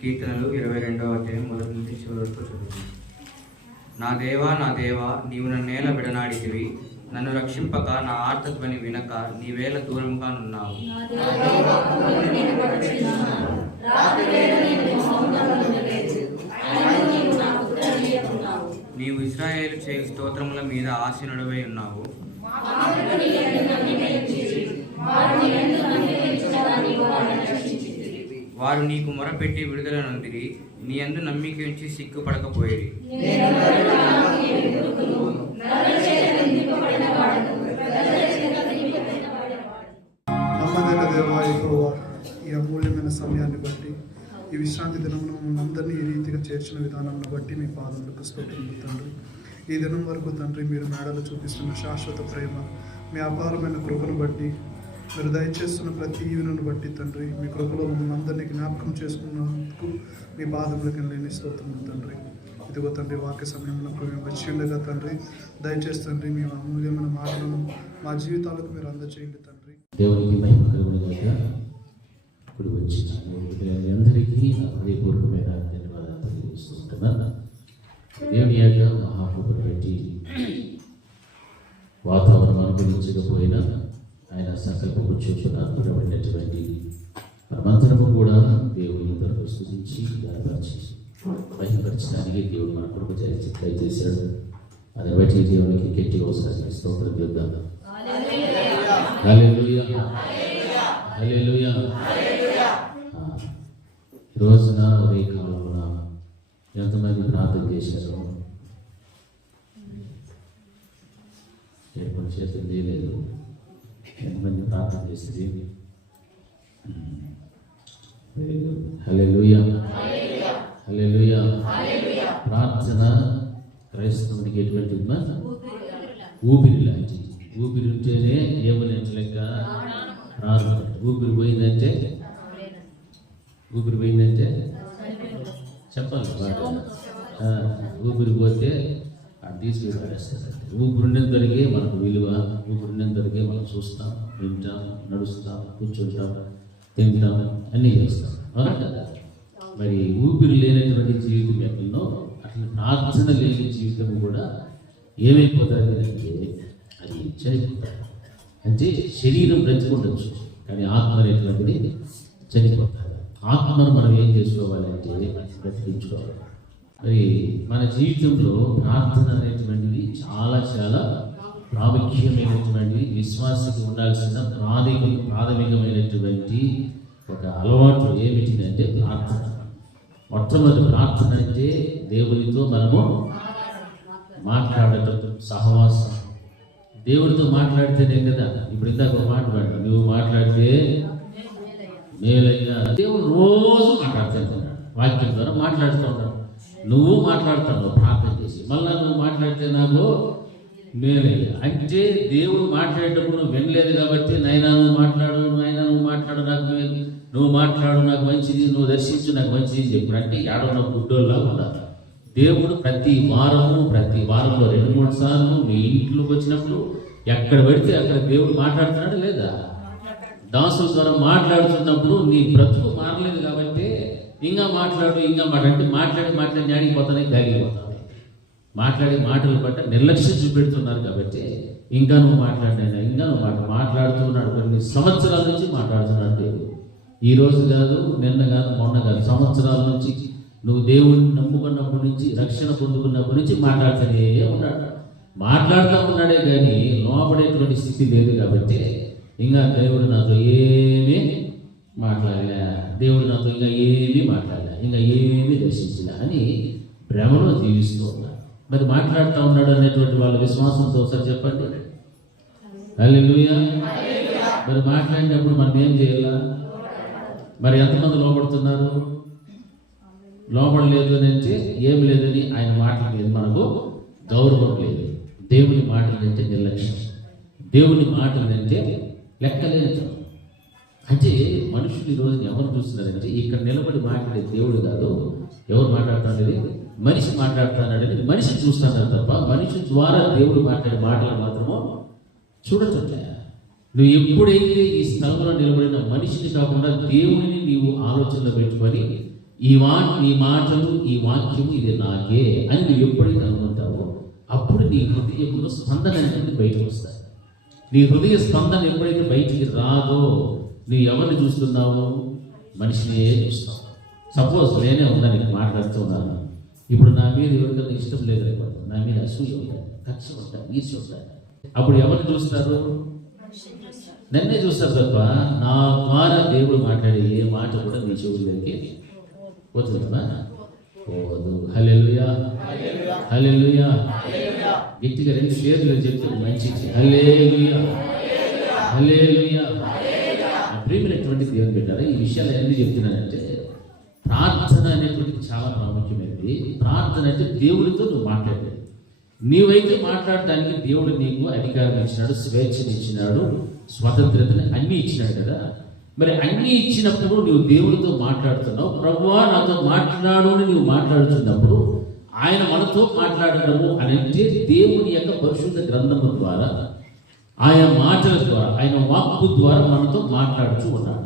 కీర్తనలు 22వ అధ్యాయం మొదటి నుంచి చివరి వరకు చదువుతుంది. నా దేవా, నీవు నన్నేల విడనాడితివి. నన్ను రక్షింపక, నా ఆర్తధ్వని వినక నీవేళ దూరంగా నున్నావు. నీవు ఇశ్రాయేలు చేయు స్తోత్రముల మీద ఆసీనుడవై ఉన్నావు. వారు నీకు మొరపెట్టి విడుదల నొందిరి. నీ యందు నమ్మిక ఉంచి సిగ్గుపడకపోయిరి. నమ్మదైన దేవా యెహోవా, ఈ అమూల్యమైన సమయాన్ని బట్టి, ఈ విశ్రాంతి దినమును మమ్మల్ని అందరినీ ఈ రీతిగా చేర్చిన విధానాన్ని బట్టి మీ పాదములకు స్తోత్రములు తండ్రి. ఈ దినం వరకు తండ్రి మీరు మేడలు చూపిస్తున్న శాశ్వత ప్రేమ, మీ అపారమైన కృపను బట్టి, మీరు దయచేస్తున్న ప్రతి ఈవెనను బట్టి తండ్రి, మీ కృపలో మమ్మల్ని అందరినీ జ్ఞాపకం చేసుకున్నందుకు మీ పాదములకు లేని స్తోత్రములు తండ్రి. ఇదిగో తండ్రి, వాక్య సమయంలో మేము వచ్చి ఉండగా తండ్రి, దయచేసి తండ్రి మీ అమూల్యమైన మాటలను మా జీవితాలకు మీరు అందజేయండి తండ్రి. దేవునికి మహిమ కలుగునుగాక. ఇప్పుడు వచ్చిన అందరికీ నా హృదయపూర్వకమైన ధన్యవాదాలు తెలియజేస్తున్నాను. దేవుని యొక్క మహాకృపను పెట్టి వాతావరణం అనుకూలించకపోయినా ఆయన సంకల్పము చొప్పున అనుకూలమైనటువంటి మనమందరము కూడా దేవుని తరపు స్తుతించి గణపరిచి మహిమపరచడానికి దేవుడు మన కొరకు దయచేశాడు. அதை బట్టి దేవునికి గట్టిగా ఒకసారి స్తోత్రం చెప్దాం. హల్లెలూయా, హల్లెలూయా. ఈ రోజున ఉదయ కాలంలో ఎంతమంది ప్రార్థన చేశారు? కొన్ని చేతులు చేయలేదు. ఎంతమంది ప్రార్థన చేసేది? హల్లెలూయా, హల్లెలూయా. ప్రార్థన క్రైస్తవునికి ఎటువంటి ఊపిరి లాంటిది. ఊపిరి ఉంటేనే ఏమనేంటి లెక్క ప్రార్థన. ఊపిరి పోయిందంటే చెప్పాలి. ఊపిరి పోతే అది తీసుకుని పడేస్తారు. ఊపిరి ఉండేంతవరకే మనకు విలువ, ఊపిరి ఉండేంతవరకే మనం చూస్తాం, వింటాం, నడుస్తాం, కూర్చుంటాం, తింటాం, అన్నీ చేస్తాం. అవునా కదా? మరి ఊపిరి లేనటువంటి జీవితం ఎక్కడో అట్లా ప్రార్థన లేని జీవితం కూడా ఏమైపోతుంది అంటే అది చనిపోతుంది. అంటే శరీరం బ్రతికుండొచ్చు, కానీ ఆత్మ అనేటువంటిది చనిపోతుంది. ఆత్మను మనం ఏం చేసుకోవాలంటే బ్రతికించుకోవాలి. మరి మన జీవితంలో ప్రార్థన అనేటువంటిది చాలా చాలా ప్రాముఖ్యమైనటువంటి, విశ్వాసకి ఉండాల్సిన ప్రాథమికమైనటువంటి ఒక అలవాటు ఏమిటిదంటే ప్రార్థన. మొట్టమొదటి ప్రార్థన అంటే దేవునితో మనము మాట్లాడటం, సహవాసం. దేవుడితో మాట్లాడితేనే కదా. ఇప్పుడు ఇందాక ఒక మాట పాడు, నువ్వు మాట్లాడితే మేలైనా. దేవుడు రోజు మాట్లాడుతున్నాడు, వాక్యం ద్వారా మాట్లాడుతూ ఉన్నాడు. నువ్వు మాట్లాడుతున్నావు ప్రార్థన చేసి, మళ్ళా నువ్వు మాట్లాడితే నాకు మేలయ్యా అంటే దేవుడు మాట్లాడేటప్పుడు నువ్వు వినలేదు కాబట్టి నైనా నువ్వు మాట్లాడు, నువ్వు మాట్లాడు నాకు మంచిది, నువ్వు దర్శించు నాకు మంచిది అని చెప్పాడు. అంటే ఏడన్న గుడ్డోళ్ళ ఉండాలి. దేవుడు ప్రతి వారంలో 2-3 సార్లు మీ ఇంట్లోకి వచ్చినప్పుడు ఎక్కడ పడితే అక్కడ దేవుడు మాట్లాడుతున్నాడు లేదా? దాసుల ద్వారా మాట్లాడుతున్నప్పుడు నీ బ్రతుకు మారలేదు కాబట్టి ఇంకా మాట్లాడు అంటే మాట్లాడి ఆడిపోతానే గాలిపోతాను. మాట్లాడే మాటలు పట్ల నిర్లక్ష్యం చూపెడుతున్నారు కాబట్టి ఇంకా నువ్వు మాట్లాడుతున్నాడు. కొన్ని సంవత్సరాల నుంచి మాట్లాడుతున్నాడు దేవుడు. ఈ రోజు కాదు, నిన్న కాదు, మొన్న కాదు, సంవత్సరాల నుంచి నువ్వు దేవుడిని నమ్ముకున్నప్పటి నుంచి, రక్షణ పొందుకున్నప్పటి నుంచి మాట్లాడుతూనే మాట్లాడుతూ ఉన్నాడే కానీ లోపడేటువంటి స్థితి లేదు. కాబట్టి ఇంకా దేవుడు నాతో ఏమీ మాట్లాడలే, దేవుడు నాతో ఇంకా ఏమీ మాట్లాడలే, ఇంకా ఏమీ దర్శించలే అని భ్రమలో జీవిస్తూ ఉన్నాడు. మరి మాట్లాడుతూ ఉన్నాడు అనేటువంటి వాళ్ళ విశ్వాసంతో ఒకసారి చెప్పండి హల్లెలూయా. మరి మాట్లాడినప్పుడు మనం ఏం చేయాలా? మరి ఎంతమంది లోపడుతున్నారు? లోపడలేదు అని అంటే ఏమి లేదని ఆయన మాటలు లేదు, మనకు గౌరవం లేదు. దేవుని మాటలు అంటే నిర్లక్ష్యం, దేవుని మాటలు అంటే లెక్కలేదు. అంటే మనుషులు ఈరోజు ఎవరు చూస్తున్నారంటే ఇక్కడ నిలబడి మాట్లాడే దేవుడు కాదు, ఎవరు మాట్లాడుతున్నాడు? మనిషి మాట్లాడుతున్నాడని మనిషి చూస్తున్నారు తప్ప మనిషి ద్వారా దేవుడు మాట్లాడే మాటలు మాత్రము చూడటంలే. నువ్వు ఎప్పుడైతే ఈ స్థలంలో నిలబడిన మనిషిని కాకుండా దేవుడిని నీవు ఆలోచనలో పెట్టుకొని ఈ మాటలు ఈ వాక్యము ఇది నాకే అని నువ్వు ఎప్పుడైతే అనుకుంటావో అప్పుడు నీ హృదయంలో స్పందన అనేది బయటకు వస్తాయి. నీ హృదయ స్పందన ఎప్పుడైతే బయటికి రాదో నువ్వు ఎవరిని చూస్తున్నావు? మనిషినే చూస్తావు. సపోజ్ నేనే ఉన్నా నీకు మాట్లాడుతూ ఉన్నాను, ఇప్పుడు నా మీద ఎవరికైనా ఇష్టం లేదు అనుకోండి, నా మీద అసూయ ఉంటాయి, కక్ష ఉంటాయి, ఈర్ష్య ఉంటాయి, అప్పుడు ఎవరిని చూస్తారు? నన్నే చూస్తారు తప్ప నా ద్వారా దేవుడు మాట్లాడే ఏ మాట కూడా నీ చెవులకి పోతుందా? పోదు. హల్లెలూయా, హల్లెలూయా. గట్టిగా 2 పేర్లు చెప్తే మంచిది. హల్లెలూయా, హల్లెలూయా. ప్రియమైనటువంటి దేవుని బిడ్డలారా, ఈ విషయాలు ఎందుకు చెప్తున్నానంటే ప్రార్థన అనేటువంటిది చాలా ప్రాముఖ్యమైనది. ప్రార్థన అంటే దేవుడితో నువ్వు మాట్లాడేది. నీవైతే మాట్లాడటానికి దేవుడు నీకు అధికారం ఇచ్చినాడు, స్వేచ్ఛను ఇచ్చినాడు, స్వతంత్రతని అన్నీ ఇచ్చినాడు కదా. మరి అన్నీ ఇచ్చినప్పుడు నువ్వు దేవుడితో మాట్లాడుతున్నావు. ప్రభువా నాతో మాట్లాడు అని నువ్వు మాట్లాడుతున్నప్పుడు ఆయన మనతో మాట్లాడడము అని అంటే దేవుని యొక్క పరిశుద్ధ గ్రంథము ద్వారా, ఆయన మాటల ద్వారా, ఆయన వాక్కు ద్వారా మనతో మాట్లాడుతూ ఉన్నాడు.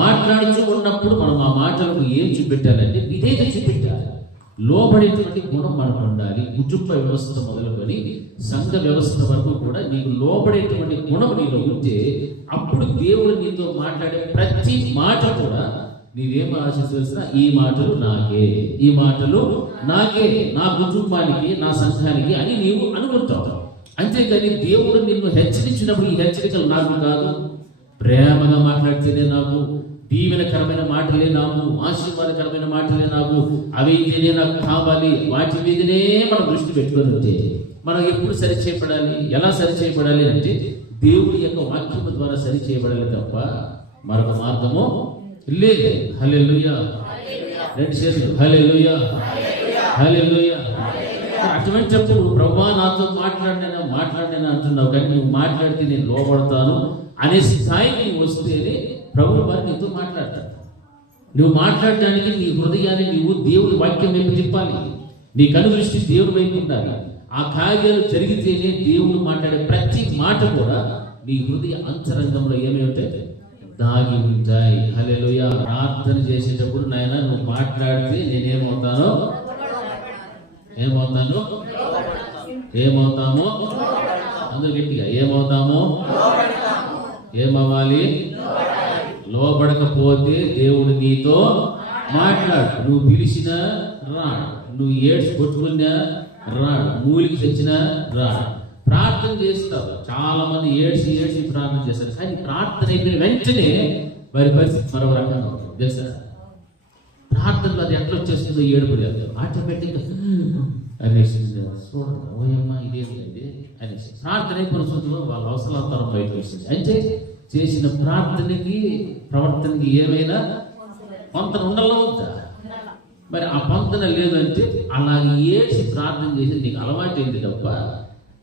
మాట్లాడుతూ ఉన్నప్పుడు మనం ఆ మాటలకు ఏం చూపెట్టాలంటే విధేయత చూపెట్టాలి. లోబడేటువంటి గుణం మనకు ఉండాలి. కుటుంబ వ్యవస్థ మొదలుకొని సంఘ వ్యవస్థ వరకు కూడా నీకు లోబడేటువంటి గుణం నీలో ఉంటే అప్పుడు దేవుడు నీతో మాట్లాడే ప్రతి మాట కూడా నీవేం ఆశిస్తున్నా, ఈ మాటలు నాకే, ఈ మాటలు నాకే, నా కుటుంబానికి, నా సంఘానికి అని నీవు అనుకుంటావు. అంతేకాని దేవుడు నిన్ను హెచ్చరించినప్పుడు ఈ హెచ్చరికలు నాకు కాదు, ప్రేమగా మాట్లాడితేనే నాకు, దీవెనకరమైన మాటలే నాకు, ఆశీర్వాదకరమైన మాటలే నాకు, అవి ఇదేనే నాకు కావాలి, వాటి మీదనే మనం దృష్టి పెట్టుకొని ఉంటే మనం ఎప్పుడు సరిచేయబడాలి? ఎలా సరిచేయబడాలి అంటే దేవుడి యొక్క వాక్యము ద్వారా సరిచేయబడాలి తప్ప మరొక మార్గము లేదు. హల్లెలూయా. 2 చేతులు హల్లెలూయా, హల్లెలూయా. అటువంటిప్పుడు ప్రభువా నాతో మాట్లాడినా అంటున్నావు, కానీ నువ్వు మాట్లాడితే నేను లోబడతాను అనే స్థాయికి నువ్వు వస్తేనే ప్రభువు వారు నీతో మాట్లాడతాడు. నువ్వు మాట్లాడడానికి నీ హృదయాన్ని నువ్వు దేవుడి వాక్యం వైపు తిప్పాలి. నీ కనుదృష్టి దేవుడి వైపు ఉండాలి. ఆ కార్యాలు జరిగితేనే దేవుడు మాట్లాడే ప్రతి మాట కూడా నీ హృదయ అంతరంగంలో ఏమై ఉంటాయి? దాగి ఉంటాయి. హల్లెలూయా. ప్రార్థన చేసేటప్పుడు నాయన నువ్వు మాట్లాడితే నేనేమవుతాను? ఏమవుతాము? అందరూ గట్టిగా ఏమవుతాము? ఏమవ్వాలి? లోబడకపోతే దేవుడు నీతో మాట్లాడు. నువ్వు పిలిచినా రాడు, నువ్వు ఏడ్చి కొట్టుకున్నా రాడు, మూలికి తెచ్చినా రాడు. ప్రార్థన చేస్తావు. చాలా మంది ఏడ్చి ప్రార్థన చేస్తారు, కానీ ప్రార్థన అయిపోయిన వెంటనే వారి పరిస్థితి మరో రకంగా ఉంటుంది తెలుసా? ప్రార్థనలో అది ఎట్లా వచ్చేస్తుందో ఏడుపు లేదు, ఆటోమేటిక్గా అనేసి చూడండి ఓయమ్మ ఇదేంటండి అనేసి ప్రార్థన అయిపోయిన సూచనలో వాళ్ళ అవసరాంతరం బయటకు వస్తుంది. అంటే చేసిన ప్రార్థనకి ప్రవర్తనకి ఏమైనా పొంతన ఉండాలో వద్దా? మరి ఆ పొంతన లేదంటే అలాగే ఏడ్చి ప్రార్థన చేసి నీకు అలవాటైంది తప్ప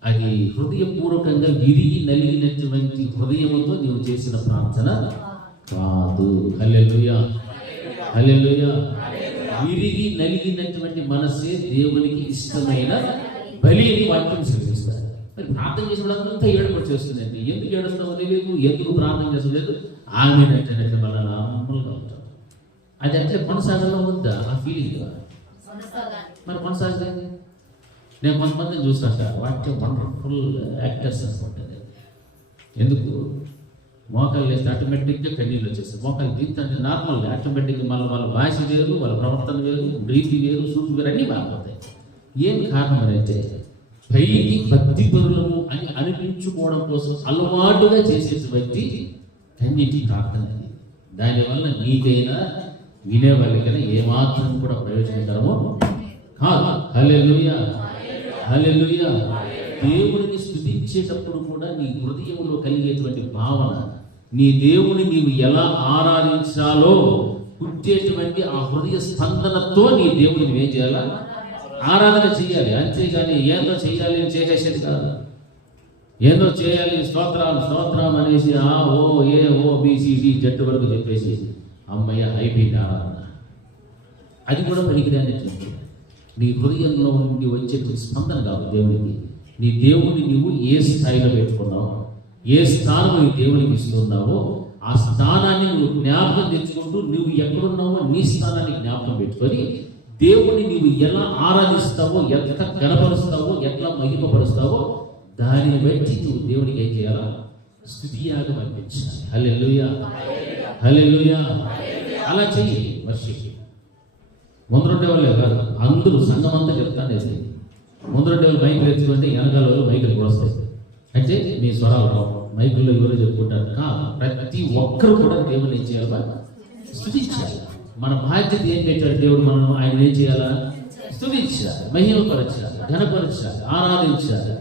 అది హృదయపూర్వకంగా విరిగి నలిగినటువంటి హృదయముతో నీవు చేసిన ప్రార్థన కాదు. హల్లెలూయా, హల్లెలూయా. విరిగి నలిగినటువంటి మనసే దేవునికి ఇష్టమైన బలి అని వాక్యం సూచిస్తారు. మరి ప్రార్థన చేసినప్పుడు ఏడుపు వచ్చేస్తుందండి. ఎందుకు ఏడుస్తామో తెలియదు, ఎందుకు ప్రార్థన చేస్తలేదు, ఆమె నచ్చినట్టు మళ్ళీ నార్మల్గా ఉంటాం. అది అట్లా కొనసాగలో ఉందా ఆ ఫీలింగ్? మరి కొనసాగలేదు. నేను కొంతమందిని చూస్తాను సార్, వాటి వండర్ఫుల్ యాక్టర్స్ అనుకుంటుంది. ఎందుకు మోకాలు వేస్తే ఆటోమేటిక్గా కన్నీళ్ళు వచ్చేస్తాయి. మోకాలు దీంతంటే నార్మల్గా ఆటోమేటిక్గా వాళ్ళ భాష వేరు, వాళ్ళ ప్రవర్తన వేరు, రీతి వేరు, సూపు వేరు, అన్నీ బాగుంటాయి. ఏం కారణం అని అంటే పైకి భక్తి పరులము అని అనిపించుకోవడం కోసం అలవాటుగా చేసేటువంటి కన్నీటి ప్రార్థన. దానివల్ల నీకైనా వినే వాళ్ళకైనా ఏమాత్రం కూడా ప్రయోజనకరమో కాదు. హల్లెలూయా, హల్లెలూయా. దేవుడిని స్తుతించేటప్పుడు కూడా నీ హృదయంలో కలిగేటువంటి భావన, నీ దేవుని నీవు ఎలా ఆరాధించాలో పుట్టేటువంటి ఆ హృదయ స్పందనతో నీ దేవుడిని ఏం చేయాలా? ఆరాధన చేయాలి. అంతేగాని ఏందో చేయాలి అని చేసేసేది కాదు. ఏందో చేయాలి స్తోత్రం అనేసి ఓబిసిడి జట్టు వరకు చెప్పేసి అమ్మయ్య అయిపోయింది ఆరాధన. అది కూడా పనికిరాని నీ హృదయంలో నుండి వచ్చేటువంటి స్పందన కాదు దేవునికి. నీ దేవుని నువ్వు ఏ స్థాయిలో పెట్టుకున్నావు, ఏ స్థానం నీ దేవునికి ఇస్తున్నావో ఆ స్థానాన్ని నువ్వు జ్ఞాపకం తెచ్చుకుంటూ నువ్వు ఎక్కడున్నావో నీ స్థానాన్ని జ్ఞాపకం పెట్టుకొని దేవుణ్ణి నువ్వు ఎలా ఆరాధిస్తావో, ఎంత గణపరుస్తావో, ఎట్లా మహిమపరుస్తావో దానిని బట్టి నువ్వు దేవునికి ఏం చేయాలా? స్తుతియాగం అర్పించాలి. హల్లెలూయా, హల్లెలూయా. అలా చెయ్యి. వర్షిప్ ముందరుండే వాళ్ళే కాదు, అందరూ సంఘం అంతా చెప్తాను వేస్తే ముందరుండే వాళ్ళు మైకులు ఎత్తుకుంటే వెనకాల వాళ్ళు మైకులు కూడా వస్తాయి. అయితే మీ స్వరాలు రావు, మైకుల్లో ఎవరో చెప్పుకుంటారు. ప్రతి ఒక్కరు కూడా దేవుని ఏం చేయాలి? స్తుతించాలి. మన బాధ్యత ఏం పెట్టాడు దేవుడు? మనం ఆయన ఏం చేయాలా? స్తుతించాలి, మహిమపరచాలి, ఘనపరచాలి, ఆరాధించాలి.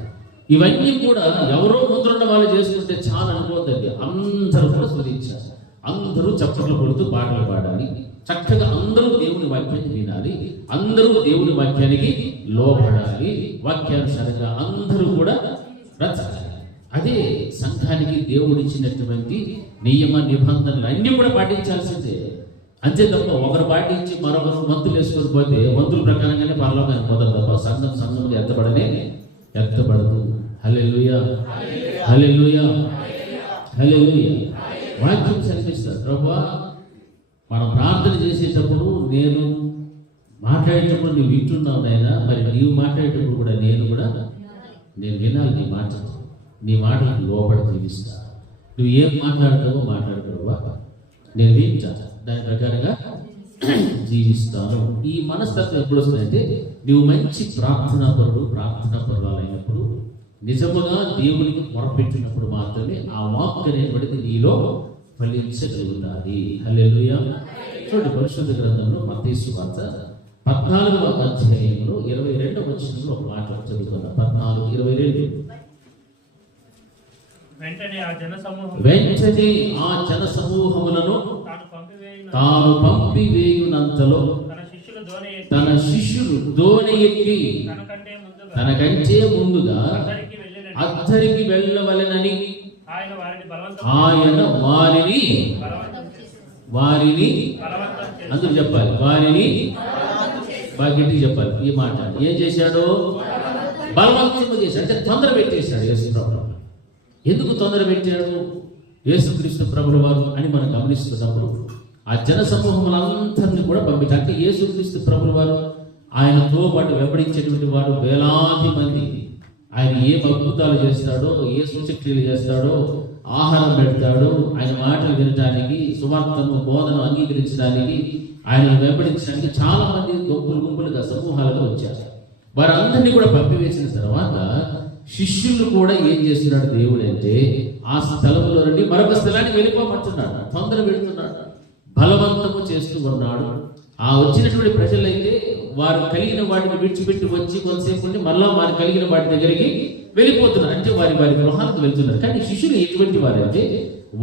ఇవన్నీ కూడా ఎవరో ముందున్న వాళ్ళు చేసుకుంటే చాలా అనుకోవద్దండి. అందరూ కూడా స్తుతించాలి, అందరూ చప్పట్లు కొడుతూ పాటలు పాడాలి, చక్కగా అందరూ దేవుని వాక్యాన్ని వినాలి, అందరూ దేవుని వాక్యానికి లోపడాలి, వాక్యానుసారంగా అందరూ కూడా బ్రతకాలి. అదే సంఘానికి దేవుడు ఇచ్చినటువంటి నియమ నిబంధనలు అన్నీ కూడా పాటించాల్సిందే. అంతే తప్ప ఒకరు పాటించి మరొకరు వంతులు వేసుకొని పోతే వంతుల ప్రకారంగానే పరలోకానికి పోతారు తప్ప సంఘం ఎత్తబడదు. హల్లెలూయా, హల్లెలూయా, హల్లెలూయా. వాక్యం కనిపిస్తారు. ప్రభువా, మనం ప్రార్థన చేసేటప్పుడు నేను మాట్లాడేటప్పుడు నువ్వు వింటున్నావు నాయనా, మరి నీవు మాట్లాడేటప్పుడు కూడా నేను వినాలి నీ మాటలకు లోపడి జీవిస్తా. నువ్వు ఏం మాట్లాడతావో మాట్లాడతావా, నేను వింటా, దాని ప్రకారంగా జీవిస్తాను. ఈ మనస్తత్వం ఎప్పుడు వస్తుందంటే నువ్వు మంచి ప్రార్థనా పరురాలు అయినప్పుడు, నిజముగా దేవునికి మొరపెట్టినప్పుడు మాత్రమే ఆ వాక్ అనేటువంటిది నీలో ఫలించగలుగుతాది. హల్లెలూయా. చూడండి, పరిశుద్ధ గ్రంథంలో మత్తయి సువార్త 14వ అధ్యాయంలో 22వ వచనంలో ఒక మాట చదువుకుందాం. 14:22. వెంటనే ఆ జన సమూహములను తాను పంపివేయునంతలో తన శిష్యులు దోణి ఎక్కి తనకంటే ముందుగా అద్దరికి వెళ్ళవలెనని ఆయన వారిని అందరూ చెప్పాలి, వారిని బాగా చెప్పాలి. ఈ మాట ఏం చేశాడు? బలవంతం చేశాడు. అంటే తొందర పెట్టేశాడు యేసు ప్రభువు. ఎందుకు తొందర పెట్టాడు యేసుక్రీస్తు ప్రభువు వారు అని మనం గమనిస్తున్నప్పుడు ఆ జన సమూహములందరినీ కూడా పంపించారు. అంటే యేసుక్రీస్తు ప్రభువు వారు ఆయనతో పాటు వెంబడించేటువంటి వారు వేలాది మంది. ఆయన ఏ అద్భుతాలు చేస్తాడో, ఏ సూచక్రియలు చేస్తాడో, ఆహారం పెడతాడో, ఆయన మాటలు వినడానికి, సువార్తను బోధన అంగీకరించడానికి, ఆయనను వెంబడించడానికి చాలా మంది గుంపులుగా సమూహాలుగా వచ్చారు. వారందరినీ కూడా పంపివేసిన తర్వాత శిష్యులు కూడా ఏం చేస్తున్నాడు దేవుడు అంటే ఆ స్థలంలో నుండి మరొక స్థలానికి వెళ్ళిపోమంటున్నాడు, తొందర పెడుతున్నాడు, బలవంతము చేస్తూ ఉన్నాడు. ఆ వచ్చినటువంటి ప్రజలైతే వారు కలిగిన వాటిని విడిచిపెట్టి వచ్చి కొంతసేపు ఉండి మళ్ళా వారు కలిగిన వాటి దగ్గరికి వెళ్ళిపోతున్నారు. అంటే వారి గృహాలకు వెళ్తున్నారు. కానీ శిష్యులు ఎటువంటి వారు అంటే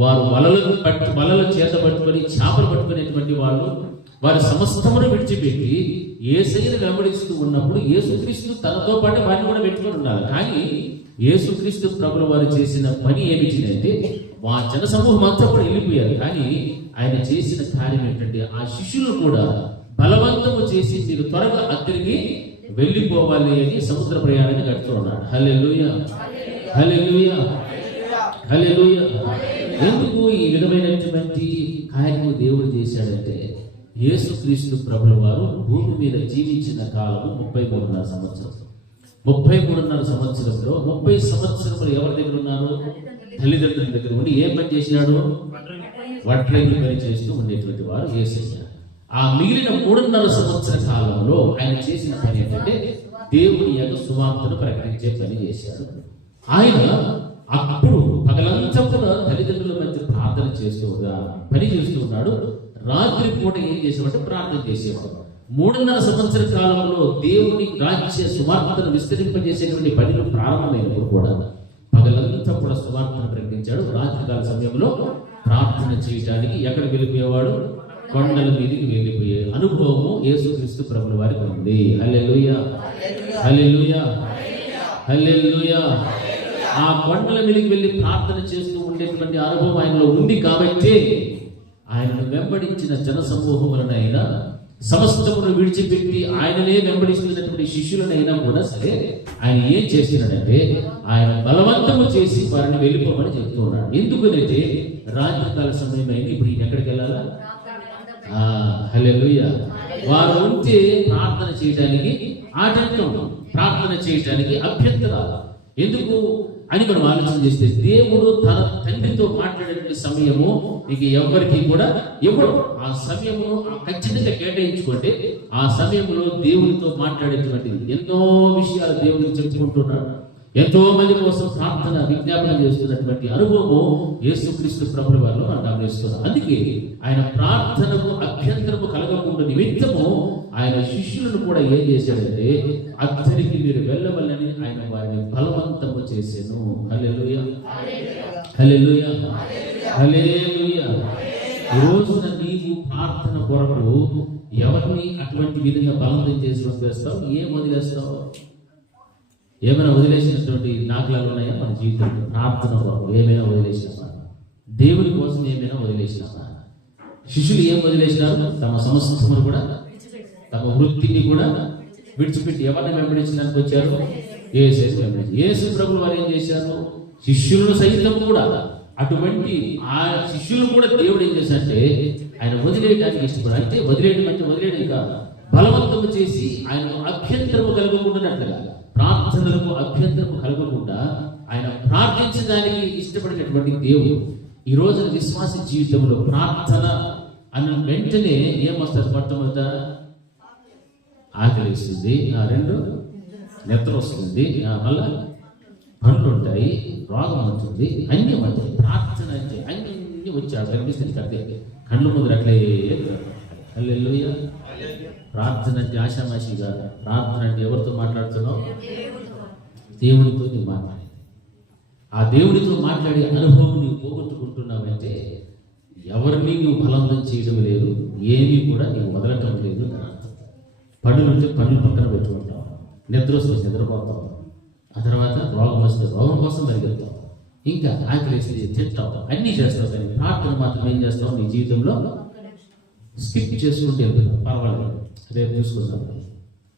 వారు వలలు చేత పట్టుకొని చేపలు పట్టుకునేటువంటి వాళ్ళు. వారి సమస్తమును విడిచిపెట్టి యేసయ్యను వెంబడిస్తూ ఉన్నప్పుడు యేసుక్రీస్తు తనతో పాటు వారిని కూడా పెట్టుకొని ఉన్నారు. కానీ యేసుక్రీస్తు ప్రభువు వారు చేసిన పని ఏమిటి అంటే ఆ జన సమూహం అంతా కూడా వెళ్ళిపోయారు. కానీ ఆయన చేసిన కార్యం ఏంటంటే ఆ శిష్యులు కూడా బలవంతము చేసి మీరు త్వరగా అక్కడికి వెళ్ళిపోవాలి అని సముద్ర ప్రయాణాన్ని గడుతూ ఉన్నాడు. హల్లెలూయా, హల్లెలూయా, హల్లెలూయా. ఎందుకు ఈ విధమైనటువంటి కార్యము దేవుడు చేశాడంటే యేసుక్రీస్తు ప్రభువు వారు భూమి మీద జీవించిన కాలము 33.5 సంవత్సరం. 33.5 సంవత్సరంలో 30 సంవత్సరములు ఎవరి దగ్గర ఉన్నారు? తల్లిదండ్రుల దగ్గర ఉండి ఏం పని చేసినాడు? వడ్రంగి పని చేస్తూ ఉండేటువంటి వారు యేసయ్య. ఆ మిగిలిన 3.5 సంవత్సర కాలంలో ఆయన చేసిన పని ఏంటంటే దేవుని యొక్క సువార్తను ప్రకటించే పని చేశాడు. ఆయన అప్పుడు పగలంతా కూడా తల్లిదండ్రుల మధ్య ప్రార్థన పని చేస్తూ ఉన్నాడు. రాత్రి పూట ఏం చేసేవాడు? ప్రార్థన చేసేవాడు. 3.5 సంవత్సర కాలంలో దేవుని రాజ్య సువార్తను విస్తరింపజేసేటువంటి పనిలో ప్రారంభమైనప్పుడు కూడా పగలంతా కూడా సువార్తను ప్రకటించాడు. రాత్రికాల సమయంలో ప్రార్థన చేయడానికి ఎక్కడికి వెళ్ళిపోయేవాడు? కొండల మీదకి వెళ్ళిపోయే అనుభవము యేసుక్రీస్తు ప్రభువు వారికి ఉంది. హల్లెలూయా, హల్లెలూయా, హల్లెలూయా. ఆ కొండల మీదకి వెళ్ళి ప్రార్థన చేస్తూ ఉండేటువంటి అనుభవం ఆయనలో ఉంది కాబట్టి ఆయనను వెంబడించిన జన సమూహములనైనా సమస్తమును విడిచిపెట్టి ఆయననే వెంబడిస్తున్నటువంటి శిష్యులనైనా కూడా సరే ఆయన ఏం చేస్తున్నాడంటే ఆయన బలవంతము చేసి వారిని వెళ్ళిపోమని చెప్తూ ఉన్నాడు. ఎందుకంటే రాత్రికాల సమయం అయింది, ఇప్పుడు ఈయన ఎక్కడికి వెళ్ళాలా? హల్లెలూయా. వారు ఉంటే ప్రార్థన చేయడానికి ఆటంకం, ప్రార్థన చేయడానికి అభ్యంతరాలు. ఎందుకు అని మనం ఆలోచన చేస్తే, దేవుడు తన తండ్రితో మాట్లాడే సమయము ఇక ఎవరికి కూడా ఇవ్వడు. ఆ సమయమును ఖచ్చితంగా కేటాయించుకుంటే ఆ సమయంలో దేవునితో మాట్లాడేటువంటిది ఎన్నో విషయాలు దేవుడికి చెప్పుకుంటున్నాడు. ఎంతో మంది కోసం ప్రార్థన విజ్ఞాపన చేస్తున్నటువంటి అనుభవము యేసుక్రీస్తు ప్రభుల వారిలో మనం గమనిస్తున్నాం. అందుకే ఆయన ప్రార్థనకు అభ్యంతరము కలగకుండా నిమిత్తము ఆయన శిష్యులను కూడా ఏం చేశాడంటే, అతనికి మీరు వెళ్ళవల్లని ఆయన వారిని బలవంతము చేశాను. హల్లెలూయా, హల్లెలూయా, హల్లెలూయా. ఈ రోజున నీవు ప్రార్థన కొరకు ఎవరిని అటువంటి విధంగా బలవంతం చేసి వదిలేస్తావు? ఏం వదిలేస్తావు? ఏమైనా వదిలేసినటువంటి దాఖలాలు ఉన్నాయా మన జీవితంలో? ప్రార్థన కొరకు ఏమైనా వదిలేసినామా? దేవుని కోసం ఏమైనా వదిలేసినామా? శిష్యులు ఏం వదిలేసినారు? తమ సమస్తమును కూడా, తమ వృత్తిని కూడా విడిచిపెట్టి ఎవరిని వెంబడించడానికి వచ్చారు? యేసుని వెంబడించి. యేసు ప్రభువు వారు ఏం చేశారు? శిష్యులను సైతం కూడా, అటువంటి ఆ శిష్యులు కూడా దేవుడు ఏం చేశారంటే ఆయన వదిలేయడానికి ఇష్టపడు. అంటే వదిలేయడం అంటే వదిలేయడం కాదు, బలవంతము చేసి ఆయన అభ్యంతరము కలగకుండానట్లుగా, ప్రార్థనలకు అభ్యంతరము కలగకుండా ఆయన ప్రార్థించడానికి ఇష్టపడినటువంటి దేవుడు. ఈ రోజు విశ్వాస జీవితంలో ప్రార్థన అన్న వెంటనే ఏమొస్తుంది? మొట్టమొదట ఆకలి ఇస్తుంది, రెండు నిద్ర వస్తుంది, మళ్ళా పనులు ఉంటాయి, రోగం అవుతుంది, అన్నీ ఉంటాయి. ప్రార్థన అంటే అన్ని వచ్చాడు కనిపిస్తుంది కదే కళ్ళు ముందు అట్లే. హల్లెలూయా. ప్రార్థన అంటే ఆషామాషిగా, ప్రార్థన అంటే ఎవరితో మాట్లాడుతున్నావు? దేవుడితో నువ్వు మాట్లాడి, ఆ దేవుడితో మాట్లాడే అనుభవం నువ్వు పోగొట్టుకుంటున్నావంటే ఎవరిని నువ్వు బలవంతం చేయడం లేదు, ఏమీ కూడా నీవు వదలటం లేదు. పనులు ఉంటే పనులు పక్కన పెట్టుకుంటావు, నిద్ర వస్తే నిద్రపోతావు, ఆ తర్వాత రోగం వస్తే రోగం కోసం పరిగెత్తావు, ఇంకా ఆకలి వేసి తింటావు, అన్నీ చేస్తావు. కానీ ప్రార్థన మాత్రం ఏం చేస్తావు? నీ జీవితంలో స్కిప్ చేసుకుంటూ వెళ్ళిపోతావు. పర్వాలేదు, రేపు చూసుకుంటాం.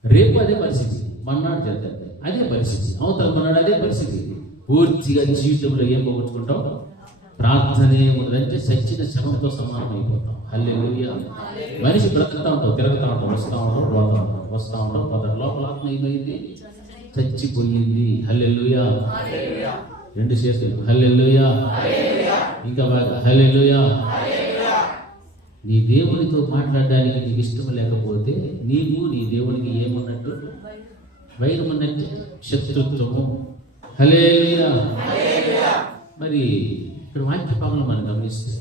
రేపు అదే పరిస్థితి, మన్నాడు చేద్దాం అదే పరిస్థితి, అవతల మన్నాడు అదే పరిస్థితి. పూర్తిగా జీవితంలో ఏం పోగొట్టుకుంటాం? ప్రార్థనే ఉన్నదంటే సచ్చిన శవంతో సమానం అయిపోతాం. హల్లెలూయా. మనిషి బ్రతుకుతా ఉంటాం, తిరుగుతూ ఉంటాం, వస్తూ ఉంటాం, పోతా ఉంటాం, వస్తూ ఉంటాం, పోతాం. లోపల ఆత్మ ఏమైంది? చచ్చిపోయింది. హల్లెలూయా. రెండు చేతులు హల్లెలూయా, ఇంకా బాగా హల్లెలూయా. నీ దేవునితో మాట్లాడడానికి నీకు ఇష్టం లేకపోతే నీవు నీ దేవునికి ఏమున్నట్టు? వైరం ఉన్నట్టు, శత్రుత్వము. హల్లెలూయా. మరి ఇక్కడ వాక్య భాగంలో మనం గమనిస్తే,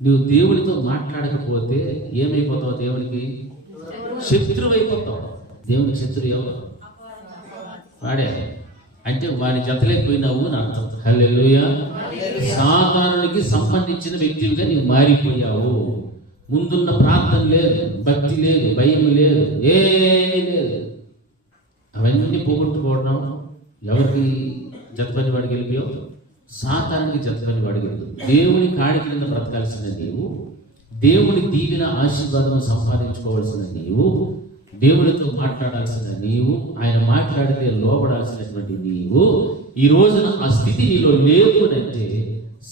నువ్వు దేవునితో మాట్లాడకపోతే ఏమైపోతావు? దేవునికి శత్రువు అయిపోతావు. దేవునికి శత్రువు ఎవరు? వాడే. అంటే వాని జతలేకపోయినావు అని అర్థం. హల్లెలూయా. సాతానునికి సంబంధించిన వ్యక్తిగా నీవు మారిపోయావు. ముందున్న ప్రార్థన లేదు, భక్తి లేదు, భయం లేదు, ఏమీ లేదు. అవన్నీ పోగొట్టుకోవడం ఎవరికి జతపని వాడికి వెళ్ళిపోయావు? సాతానునికి జతపని వాడికి వెళ్ళిపోయావు. దేవుని కాడి కింద బ్రతకాల్సిన నీవు, దేవుని దీవెన ఆశీర్వాదం సంపాదించుకోవాల్సిన నీవు, దేవునితో మాట్లాడాల్సిన నీవు, ఆయన మాట్లాడితే లోపడాల్సినటువంటి నీవు, ఈ రోజున ఆ స్థితి నీలో లేకునంటే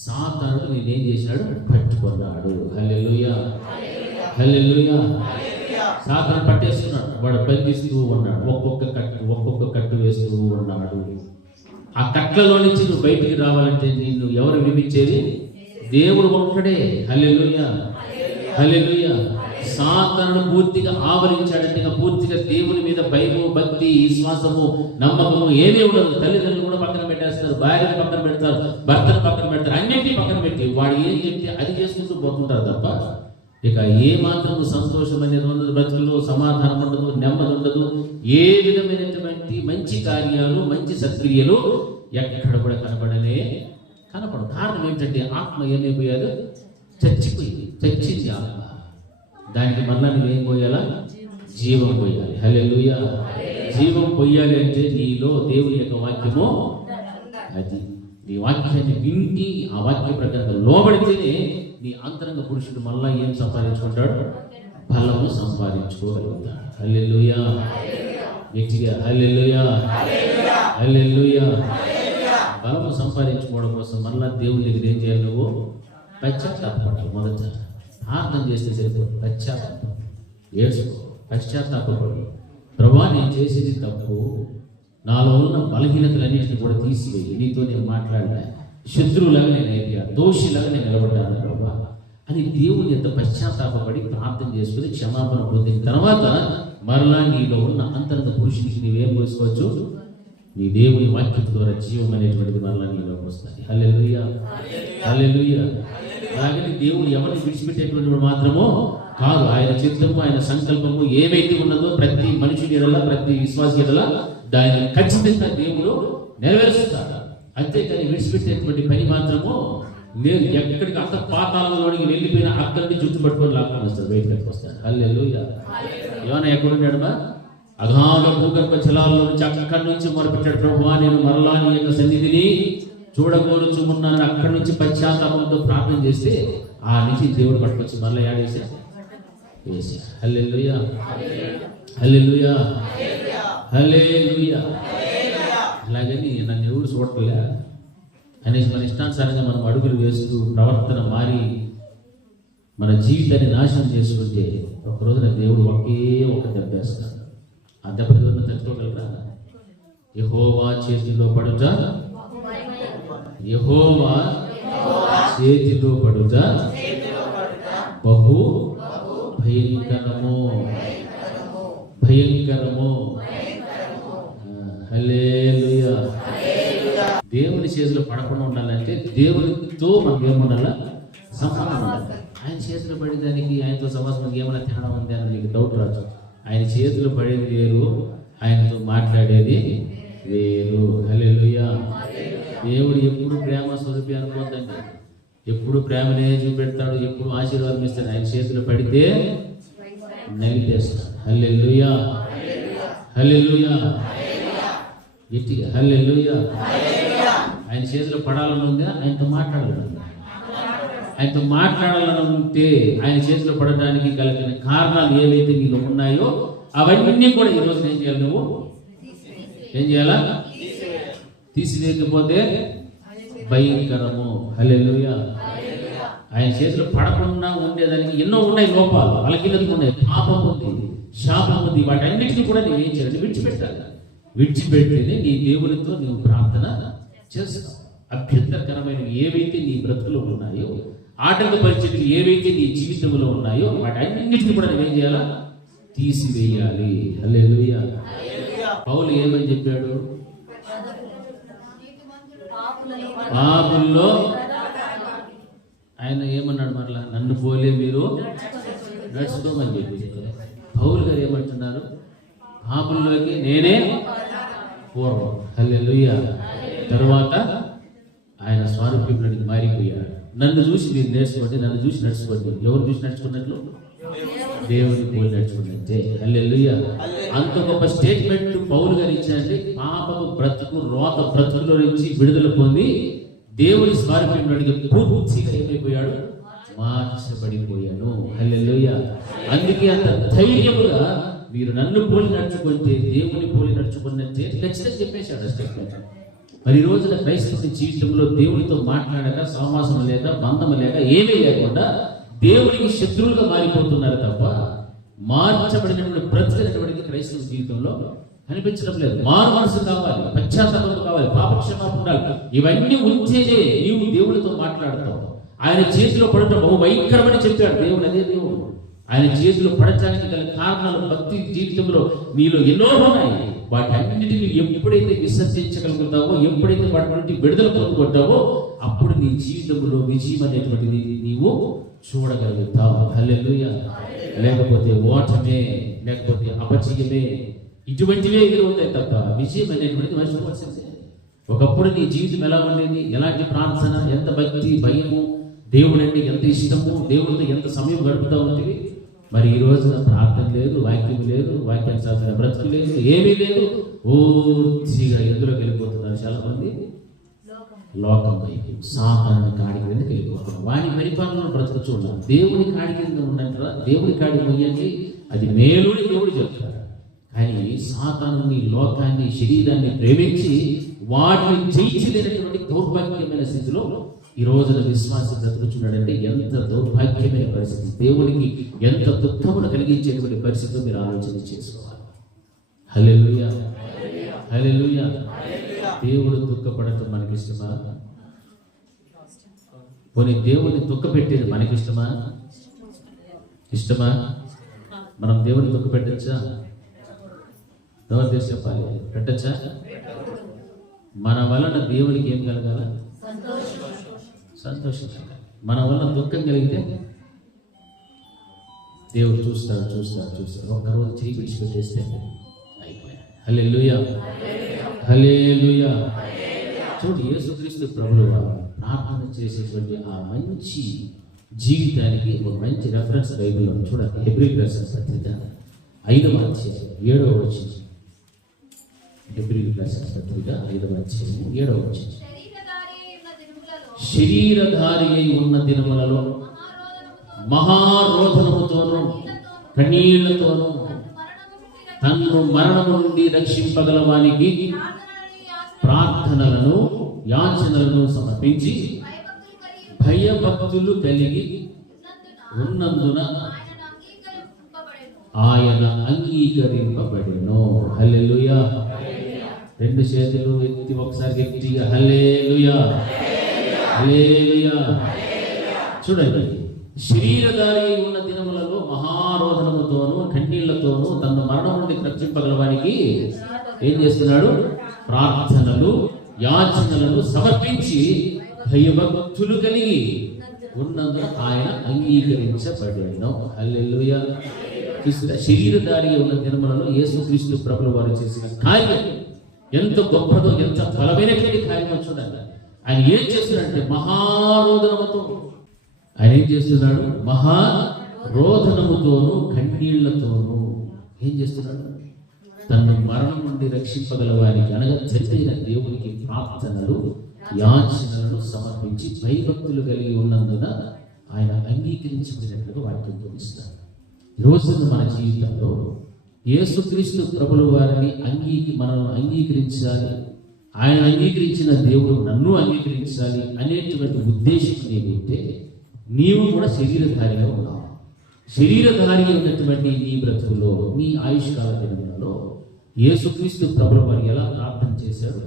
సాతానుడు నేనేం చేశాడు? పట్టుకున్నాడు. హల్లెలూయా, హల్లెలూయా. సాతాను పట్టేస్తున్నాడు, వాడు బంధిస్తూ ఉన్నాడు, ఒక్కొక్క కట్టు వేస్తూ ఉన్నాడు. ఆ కట్లలో నుంచి నువ్వు బయటికి రావాలంటే నిన్ను ఎవరు విడిపించేది? దేవుడు ఒక్కడే. హల్లెలూయా, హల్లెలూయా. సాతానుడు పూర్తిగా ఆవరించాడంటే పూర్తిగా దేవుని మీద భయము, భక్తి, విశ్వాసము, నమ్మకము ఏమీ ఉండదు. తల్లిదండ్రులు కూడా పక్కన పెట్టేస్తారు, భార్యను పక్కన పెడతారు, భర్తను పక్కన పెడతారు, అన్నింటినీ పక్కన పెట్టి వాడు ఏం చెప్తే అది చేసుకుంటూ పోతుంటారు తప్ప ఇక ఏ మాత్రం సంతోషం అనేది ఉండదు, బ్రతుకులో సమాధానం ఉండదు, నెమ్మది ఉండదు. ఏ విధమైనటువంటి మంచి కార్యాలు, మంచి సత్క్రియలు ఎక్కడ కూడా కనపడదు. కారణం ఏంటంటే ఆత్మ ఏమైపోయారు? చచ్చిపోయింది. చచ్చింది ఆత్మ. దానికి మళ్ళా నువ్వేం పోయాలా? జీవం పోయాలి. హల్లెలూయా. జీవం పోయాలి అంటే నీలో దేవుని యొక్క వాక్యము, అది నీ వాక్యాన్ని వింటి ఆ వాక్య ప్రకారంగా లోబడితేనే నీ అంతరంగ పురుషుడు మళ్ళా ఏం సంపాదించుకుంటాడు? బలము సంపాదించుకోగలుగుతాడు. హల్లెలూయా. గట్టిగా హల్లెలూయా, హల్లెలూయా. బలము సంపాదించుకోవడం కోసం మళ్ళా దేవుని దగ్గర ఏం చేయాలి? నువ్వు పశ్చాత్తాపడాలి. మొదట ప్రార్థన చేస్తే సరిపోదు, పశ్చాత్తాపం ఏడ్చుకో, పశ్చాత్తాపడు. ప్రభువా, నేను చేసేది తప్పు, నాలో ఉన్న బలహీనతలన్నింటినీ కూడా తీసివేయి. నీతో నేను మాట్లాడినా శత్రువులాగా నేను అయిపోయా, దోషిలాగా నేను నిలబడ్డాను ప్రభువా అని దేవుని ఎంత పశ్చాత్తాపడి ప్రార్థన చేసుకుని క్షమాపణ పొందిన తర్వాత మరలా నీలో ఉన్న అంతరంగ పురుషునికి నీవేం పోసుకోవచ్చు? నీ దేవుని వాక్యం ద్వారా జీవం అనేటువంటిది మరలా నీలోకి వస్తాయి. హల్లెలూయా, హల్లెలూయా. అలాగని దేవుడు ఎవరిని విడిచిపెట్టేటువంటి మాత్రమో కాదు. ఆయన చిత్తము, ఆయన సంకల్పము ఏవైతే ఉన్నదో ప్రతి మనుషుని ఎడల, ప్రతి విశ్వాసి ఎడల దాన్ని ఖచ్చితంగా దేవుడు నెరవేరుస్తాడు. అంతేకాని విడిచిపెట్టేటువంటి పని మాత్రము లేదు. ఎక్కడికి అంత పాతాళంలోనికి వెళ్ళిపోయిన అక్కడిని జుట్టు పట్టుకొని లాక్కొని వస్తాడు, బయటకు వస్తాడు. హల్లెలూయా. ఏమన్నా ఎక్కడున్నాడమ్మా? అగాధ భూగర్భ జలాల్లో నుంచి అక్కడి నుంచి మొరపెట్టాడు, ప్రభువా నేను మరలా నీ యొక్క సన్నిధిని చూడగోరుచున్నాను. అక్కడి నుంచి పశ్చాత్తాపంతో ప్రార్థన చేస్తే ఆ నుంచి దేవుడు పట్టుకొచ్చి మరలా యాడేసాడు. హల్లెలూయా, హల్లెలూయా, హల్లెలూయా. అలాగని నన్ను ఎవరు చూడలే అనేసి మన ఇష్టానుసారంగా మనం అడుగులు వేస్తూ ప్రవర్తన మారి మన జీవితాన్ని నాశనం చేసుకుంటే ఒక రోజున దేవుడు ఒకే ఒక దెబ్బ వేస్తాడు. ఆ దెబ్బ ఎవరిని తట్టుకోగలరా? యెహోవా చేతిలో పడుట, యెహోవా చేతిలో పడుట బహు భయంకరము, భయంకరము. హల్లెలూయా. దేవుని చేతిలో పడకుండా ఉండాలంటే దేవునితో మనకు ఏముండాలా? సంబంధం ఉండాలి. ఆయన చేతిలో పడేదానికి ఆయనతో సంబంధం ఏమైనా తేడా ఉంది అని మీకు డౌట్ రాదు. ఆయన చేతిలో పడేది వేరు, ఆయనతో మాట్లాడేది వేరు. హల్లెలూయా. దేవుడు ఎప్పుడు ప్రేమ స్వరూపి అనుకోద్దండి. ఎప్పుడు ప్రేమనే చూపెడతాడు, ఎప్పుడు ఆశీర్వాదం ఇస్తాడు. ఆయన చేతిలో పడితే నలిపేస్తాడు. హల్లెలూయా, హల్లెలూయా. గట్టిగా హల్లెలూయా. ఆయన చేతిలో పడాలని ఉందా? ఆయనతో మాట్లాడాలని, ఆయనతో మాట్లాడాలని ఉంటే ఆయన చేతిలో పడడానికి కలిగిన కారణాలు ఏవైతే నీలో ఉన్నాయో అవన్నీ కూడా ఈరోజు ఏం చేయాలి? నువ్వు ఏం చేయాలా? తీసివేయకపోతే భయంకరము. హల్లెలూయా. ఆయన చేతిలో పడకుండా ఉండేదానికి ఎన్నో ఉన్నాయి లోపాలు, బలహీనతలు ఉన్నాయి, పాపం ఉంది, శాపం ఉంది. వాటన్నిటిని కూడా నువ్వు ఏం చేయాలి? విడిచిపెట్టాలి. విడిచిపెట్టేది నీ దేవునితో నువ్వు ప్రార్థన చేస్తావు. అభ్యంతరకరమైనవి ఏవైతే నీ బ్రతుకులో ఉన్నాయో, ఆటంక పరిస్థితులు ఏవైతే నీ జీవితంలో ఉన్నాయో వాటన్నిటిని కూడా నువ్వేం చేయాలా? తీసివేయాలి. హల్లెలూయా. పౌలు ఏమని చెప్పాడు? పాపుల్లో ఆయన ఏమన్నాడు? మరలా నన్ను పోలే మీరు నడుచుకోమని చెప్పి పౌలు గారు ఏమంటున్నారు? పాపుల్లోకి నేనే పూర్వం. హల్లెలూయా. తర్వాత ఆయన స్వారూప్యంలోనికి మారిపోయాడు. నన్ను చూసి మీరు నేర్చుకోండి, నన్ను చూసి నడుచుకోండి. ఎవరు చూసి నడుచుకున్నట్లు? దేవుని పోలి నడుచుకున్నట్టే. హల్లెలూయా. అంత గొప్ప స్టేట్మెంట్ పౌలు గారు ఇచ్చారంటే పాపపు బ్రతుకు, రోత బ్రతుకులో నుంచి విడుదల పొంది దేవుని స్వారూప్యంలోనికి పూర్తిగా ఏమైపోయాడు? మార్చబడిపోయాను. హల్లెలూయా. అందుకే అంత ధైర్యముగా మీరు నన్ను పోలి నడుచుకుంటే దేవుని పోలి నడుచుకున్నట్టే ఖచ్చితంగా చెప్పేశాడు స్టేట్మెంట్. మరి ఈ రోజున క్రైస్తవుని జీవితంలో దేవునితో మాట్లాడక, సహవాసం లేక, బంధం లేక, ఏమీ లేకుండా దేవునికి శత్రువులుగా మారిపోతున్నారు తప్ప మార్చబడినటువంటి బ్రతికినటువంటి క్రైస్తవ జీవితంలో కనిపించడం లేదు. మారు మనసు కావాలి, పశ్చాత్తాపం కావాలి, పాపక్షమాపణ ఉండాలి. ఇవన్నీ ఉంచేదే నీవు దేవునితో మాట్లాడతావు. ఆయన చేతిలో పడటం బహు భయంకరమని చెప్పాడు దేవుడు. అదే దేవుడు. ఆయన చేతిలో పడటానికి గల కారణాలు భక్తి జీవితంలో నీలో ఎన్నో ఉన్నాయి. వాటన్నిటిని ఎప్పుడైతే విసర్జించగలుగుతావో, ఎప్పుడైతే వాటి నుండి విడుదల పొందుకుంటావో అప్పుడు నీ జీవితంలో విజయం అనేటువంటిది నీవు చూడగలుగుతావు. హల్లెలూయా. లేకపోతే ఓటమే, లేకపోతే అపజయమే, ఇటువంటివే ఎదురవుతాయి తప్ప విజయం అనేటువంటిది మర్చిపోవాల్సిందే. ఒకప్పుడు నీ జీవితం ఎలా ఉండేది? ఎలాంటి ప్రార్థన, ఎంత భక్తి, భయము, దేవుడంటే ఎంత ఇష్టము, దేవుడితో ఎంత సమయం గడుపుతూ ఉంటుంది. మరి ఈ రోజున ప్రార్థన లేదు, వాక్యం లేదు, వాక్యానుసారమైన బ్రతుకు లేదు, ఏమీ లేదు. ఓచిగా ఎందులోకి వెళ్ళిపోతున్నారు చాలా మంది? లోకం వైపు, సాతాను కాడి కిందకి వెళ్ళిపోతున్నారు. వాని పరిపాలన బ్రతుకు దేవుని కాడి కింద ఉన్నట్రా. దేవుని కాడి మొయ్యండి, అది మేలుని దేవుడు చెప్తాడు. కానీ సాతానుని, లోకాన్ని, శరీరాన్ని ప్రేమించి వాటిని జయించలేనటువంటి దౌర్భాగ్యమైన స్థితిలో ఈ రోజున విశ్వాసం బ్రతుకుతున్నాడంటే ఎంత దౌర్భాగ్యమైన పరిస్థితి, దేవునికి ఎంత దుఃఖమును కలిగించేటువంటి పరిస్థితిలో మీరు ఆలోచన చేసుకోవాలి. హల్లెలూయా, హల్లెలూయా. దేవుడు దుఃఖపడటం మనకిష్టమా? పోనీ దేవుని దుఃఖపెట్టేది మనకిష్టమా? ఇష్టమా? మనం దేవుని దుఃఖపెట్టచ్చా? ఎవరు చేసి చెప్పాలి? పెట్టచ్చా? మన వలన దేవునికి ఏం కలగాల? సంతోషం కలగాలి. మన వలన దుఃఖం కలిగితే దేవుడు చూస్తాడు చూస్తాడు చూస్తాడు. ఒక్కరోజు చేయి విడిచిపెట్టేస్తే అయిపోయాడు. హల్లెలూయా, హల్లెలూయా. చూడు, యేసుక్రీస్తు ప్రభువు ప్రార్థన చేసేటువంటి ఆ మంచి జీవితానికి ఒక మంచి రెఫరెన్స్ బైబిల్లో చూడండి. హెబ్రీయులకు రాసిన పత్రిక 5వ అధ్యాయం 7వ వచనం. హెబ్రీయులకు రాసిన పత్రిక 5వ అధ్యాయం 7వ వచనం. శరీరధారి అయి ఉన్న దినములలో మహారోధనముతోనూ కన్నీళ్లతోనూ తన్ను మరణము నుండి రక్షింపగల వానికి ప్రార్థనలను, యాచనలను సమర్పించి భయభక్తులు కలిగి ఉన్నందున ఆయన అంగీకరింపబడెను. హల్లెలూయా. 2 చేతులు ఎత్తి ఒకసారి గట్టిగా హల్లెలూయా, హల్లెలూయా. చూడండి, శరీరధారి ఉన్న దినములలో మహారోధనముతోనూ కన్నీళ్లతోనూ తన మరణం నుండి రక్షింపగలవానికి ఏం చేస్తున్నాడు? ప్రార్థనలు, యాచనలను సమర్పించి భయభక్తులు కలిగి ఉన్నందున ఆయన అంగీకరించబడెను. హల్లెలూయా. చూసారా, శరీరధారి ఉన్న దినములలో యేసుక్రీస్తు ప్రభువు వారు చేసిన కార్యం ఎంత గొప్పదో, ఎంత బలమైనటువంటి కార్యమో చూడండి. ఆయన ఏం చేస్తున్నాడంటే మహారోధనముతో, ఆయన ఏం చేస్తున్నాడు? మహారోధనముతోనూ కన్నీళ్లతోనూ ఏం చేస్తున్నాడు? తను మరణం నుండి రక్షింపగల వారికి అనగా చనిపోయిన దేవునికి ప్రార్థనలు, యాచనలను సమర్పించి భయభక్తులు కలిగి ఉన్నందున ఆయన అంగీకరించబడినట్లుగా వాక్యం చూపిస్తారు. ఈ రోజున మన జీవితంలో యేసుక్రీస్తు ప్రభువు వారిని మనం అంగీకరించాలి, ఆయన అంగీకరించిన దేవుడు నన్ను అంగీకరించాలి అనేటువంటి ఉద్దేశం ఏమిటంటే, నీవు కూడా శరీరధారిగా ఉన్నావు. శరీరధారిగా ఉన్నటువంటి నీ బ్రతుకులో, నీ ఆయుష్కాల దినములలో యేసుక్రీస్తు ప్రభువు వారు ఎలా ప్రార్థన చేశారు?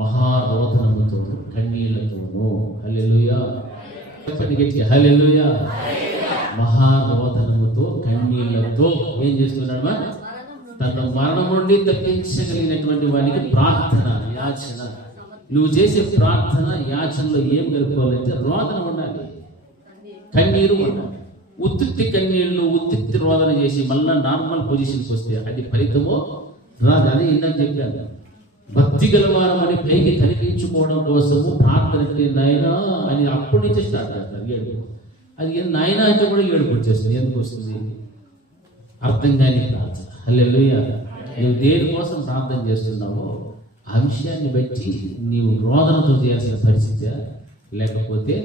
మహారోధనముతోనూ కన్నీళ్లతోనూ. హల్లెలూయా, చెప్పండి గట్టిగా హల్లెలూయా. మహారోధనముతో కన్నీళ్లతో ఏం చేస్తున్నాడు? తన మరణం నుండి తప్పించగలిగినటువంటి వానికి ప్రార్థన, యాచన. నువ్వు చేసే ప్రార్థన, యాచనలో ఏం కలుపుకోవాలంటే రోదన ఉండాలి, కన్నీరు ఉండాలి. ఉత్తిత్తి కన్నీళ్లు, ఉత్తిత్తి రోదన చేసి మళ్ళా నార్మల్ పొజిషన్కి వస్తే అది ఫలితమో రాదు. అదే ఇందాక చెప్పాను, భక్తి గలవారం అని పైకి కనిపించుకోవడం కోసము ప్రార్థన అంటే నాయనా అని అప్పటి నుంచే స్టార్ట్ చేస్తారు ఏడుపు. అది నాయనా అంటే కూడా ఏడుపు వచ్చేస్తుంది. ఎందుకు వస్తుంది? అర్థం కాని ప్రార్థన. హల్లెలూయా. నువ్వు దేనికోసం ప్రార్థన చేస్తున్నావో ఆ విషయాన్ని బట్టి నీవు రోదనతో చేయాల్సిన పరిస్థితి, లేకపోతే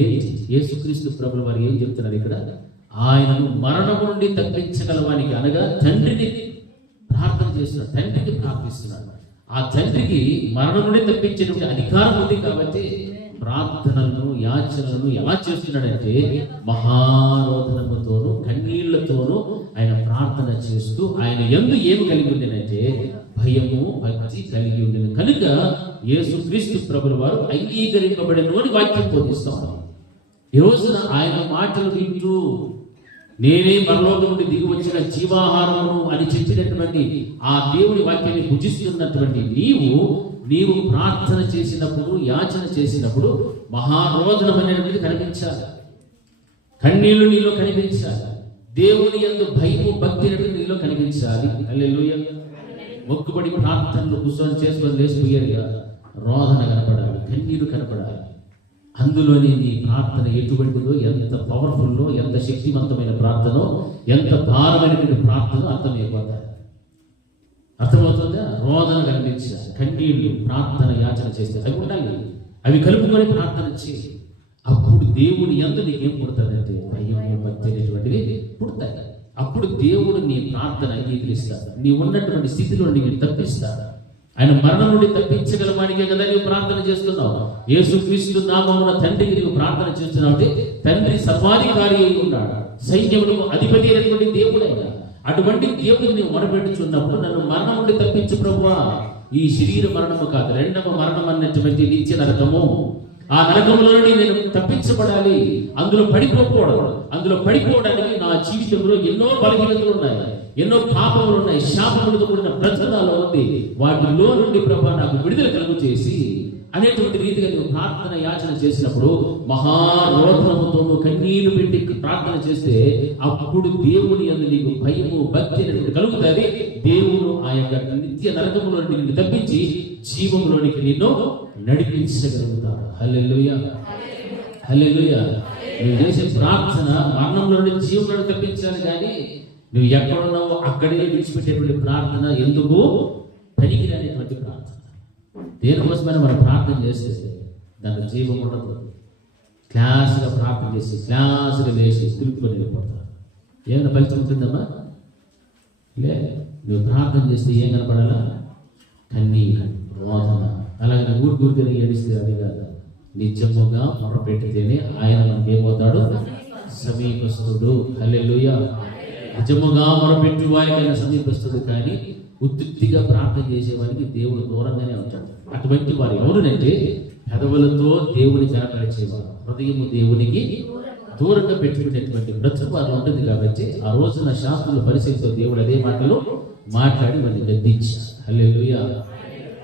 ఏంటి? యేసుక్రీస్తు ప్రభువు వారు ఏం చెప్తున్నారు ఇక్కడ? ఆయనను మరణము నుండి తప్పించగలవానికి అనగా తండ్రిని ప్రార్థన చేస్తున్నాడు, తండ్రికి ప్రార్థిస్తున్నాడు. ఆ తండ్రికి మరణం నుండి తప్పించేటువంటి అధికారం ఉంది కాబట్టి ప్రార్థనలను, యాచనలను ఎలా చేస్తున్నాడంటే మహారోధనముతోనూ కన్నీళ్లతోనూ ఆయన ప్రార్థన చేస్తూ ఆయన యందు ఏమి కలిగి ఉండేనంటే భయము, భక్తి కలిగి ఉండేది కనుక యేసుక్రీస్తు ప్రభువు వారు అంగీకరింపబడెను అని వాక్యం బోధిస్తాం. ఈ రోజున ఆయన మాటలు వింటూ నేనే పరలోకం నుండి దిగి వచ్చిన జీవాహారమును అని చెప్పినటువంటి ఆ దేవుని వాక్యాన్ని భుజిస్తున్నటువంటి నీవు ప్రార్థన చేసినప్పుడు, యాచన చేసినప్పుడు మహారోధనం అనేటువంటిది కనిపించాలి, కన్నీళ్లు నీలో కనిపించాలి, దేవుని యందు భయము, భక్తి అనేటువంటి నీలో కనిపించాలి. హల్లెలూయా. మొక్కుబడి ప్రార్థనలు కూర్చొని చేసుకొని లేచిపోయారుగా, రోదన కనపడాలి, కన్నీరు కనపడాలి. అందులోని నీ ప్రార్థన ఎటువంటిదో, ఎంత పవర్ఫుల్లో, ఎంత శక్తివంతమైన ప్రార్థనో, ఎంత భారమైనటువంటి ప్రార్థన అర్థమైపోతాయి. అర్థమవుతుందా? రోదన కనిపించాలి, కన్నీళ్లు, ప్రార్థన, యాచన చేస్తే అవి ఉండాలి. అవి కలుపుకొని ప్రార్థన చేయి. అప్పుడు దేవుని యందు నీకేం పుడుతుందంటే భయము, భక్తి అనేటువంటివి పుడతాయి. అప్పుడు దేవుడు నీ ప్రార్థన అంగీకరిస్తాడు. నీ ఉన్నటువంటి స్థితిలో నీకు తప్పిస్తాడు. ఆయన మరణం నుండి తప్పించగలవానికే కదా నీవు ప్రార్థన చేస్తున్నావు. యేసుక్రీస్తు నామమున తండ్రికి నీవు ప్రార్థన చేస్తున్నావు అంటే తండ్రి సర్వాధికారి అయి ఉన్నాడు, సైన్యములకు అధిపతి అయినటువంటి దేవుడైనా. అటువంటి దేవుడికి నీవు మొరపెట్టుచున్నప్పుడు నన్ను మరణం నుండి తప్పించు ప్రభువా. ఈ శరీర మరణము కాదు, రెండవ మరణం అన్నటువంటి నిత్య నరకము. ఆ నరకములో నేను తప్పించబడాలి, అందులో పడిపోకూడదు. అందులో పడిపోవడానికి నా జీవితంలో ఎన్నో బలహీనతలు ఉన్నాయి, ఎన్నో పాపములు ఉన్నాయి, శాపములతో కూడిన బ్రతనాలు ఉంది. వాటిలో నుండి ప్రభువా నాకు విడుదల కలుగు చేసి అనేటువంటి రీతిగా నువ్వు ప్రార్థన యాచన చేసినప్పుడు మహారోధనముతో కన్నీళ్లు పెట్టి ప్రార్థన చేస్తే అప్పుడు దేవుని యందు నీకు భయము భక్తి అనేది కలుగుతుంది. దేవుడు ఆ యొక్క నిత్య నరకములో నిన్ను తప్పించి జీవంలోనికి నిన్ను నడిపించగలుగుతాడు. హల్లెలూయా, హల్లెలూయా. నువ్వు చేసే ప్రార్థన మరణంలో నుండి జీవంలో తప్పించాలి, కానీ నువ్వు ఎక్కడున్నావో అక్కడే విడిచిపెట్టేటువంటి ప్రార్థన ఎందుకు పనికిరానిటువంటి ప్రార్థన. దేనికోసమైనా మనం ప్రార్థన చేస్తే దాంట్లో జీవం ఉండదు. క్లాసుగా ప్రార్థన చేసి క్లాసుగా వేసి తిరుగుకొని వెళ్ళిపోతారు. ఏమైనా ఫలితం ఉంటుందమ్మా? లే. నువ్వు ప్రార్థన చేస్తే ఏం కనపడాలా? కన్నీరు, రోదన. అలాగే ఊరికూరికని ఏడిస్తే అది కాదు. నిజముగా మొరపెట్టితేనే ఆయన మనకేమవుతాడు? సమీపస్తుడు. హల్లెలూయా. నిజముగా మొరపెట్టి వారికైనా సమీపస్తుడు, కానీ ఉత్తిగా ప్రార్థన చేసేవారికి దేవుడు దూరంగానే ఉంటాడు. అటువంటి వారు ఎవరునంటే పెదవులతో దేవుని కనపరిచేవారు, హృదయము దేవునికి దూరంగా పెట్టుకునేటువంటి బ్రతుకు వారు ఉంటుంది. కాబట్టి ఆ రోజున శాస్త్రుల పరిస్థితితో దేవుడు అదే మాటలు మాట్లాడి వారిని గద్దించారు. హల్లెలూయా,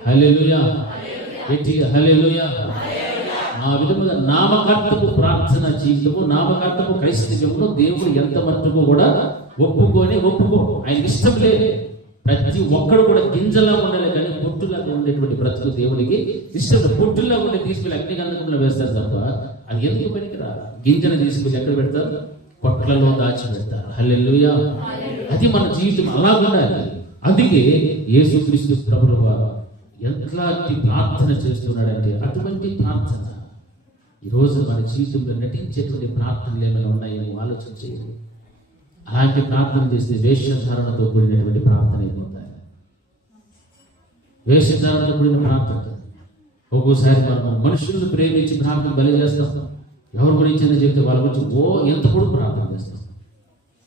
హల్లెలూయా, హల్లెలూయా. ఆ విధముగా నామకర్తపు ప్రార్థన జీవితము, నామకర్తపు క్రైస్తవ్యమును దేవుడు ఎంత మట్టుకు కూడా ఒప్పుకో ఆయనకి ఇష్టం లేదు. ప్రతి ఒక్కడు కూడా గింజలా ఉండాలి, కానీ పొట్టులాగా ఉండేటువంటి బ్రతుకు దేవునికి ఇష్టం. పొట్టులా ఉండే తీసుకెళ్ళి అగ్నిగంధకంలో వేస్తారు తప్ప అది ఎందుకు పనికిరా. గింజను తీసుకెళ్ళి ఎక్కడ పెడతారు? పొట్లలో దాచి పెడతారు. హల్లెలూయా. అది మన జీవితం అలా ఉండాలి. అందుకే యేసుక్రీస్తు ప్రభువు ఎట్లాంటి ప్రార్థన చేస్తున్నాడంటే అటువంటి ప్రార్థన ఈరోజు మన జీవితంలో నటించేటువంటి ప్రార్థనలు ఏమైనా ఉన్నాయేమో ఆలోచన చేయాలి. అలాంటి ప్రార్థన చేస్తే వేషధారణతో కూడినటువంటి ప్రార్థన అయిపోతాయి. వేషధారణతో కూడిన ప్రార్థన. ఒక్కోసారి మనం మనుషులను ప్రేమించి ప్రార్థన బలి చేస్తాం. ఎవరి గురించి అని చెప్తే వాళ్ళ గురించి ఎంత కూడా ప్రార్థన చేస్తాం.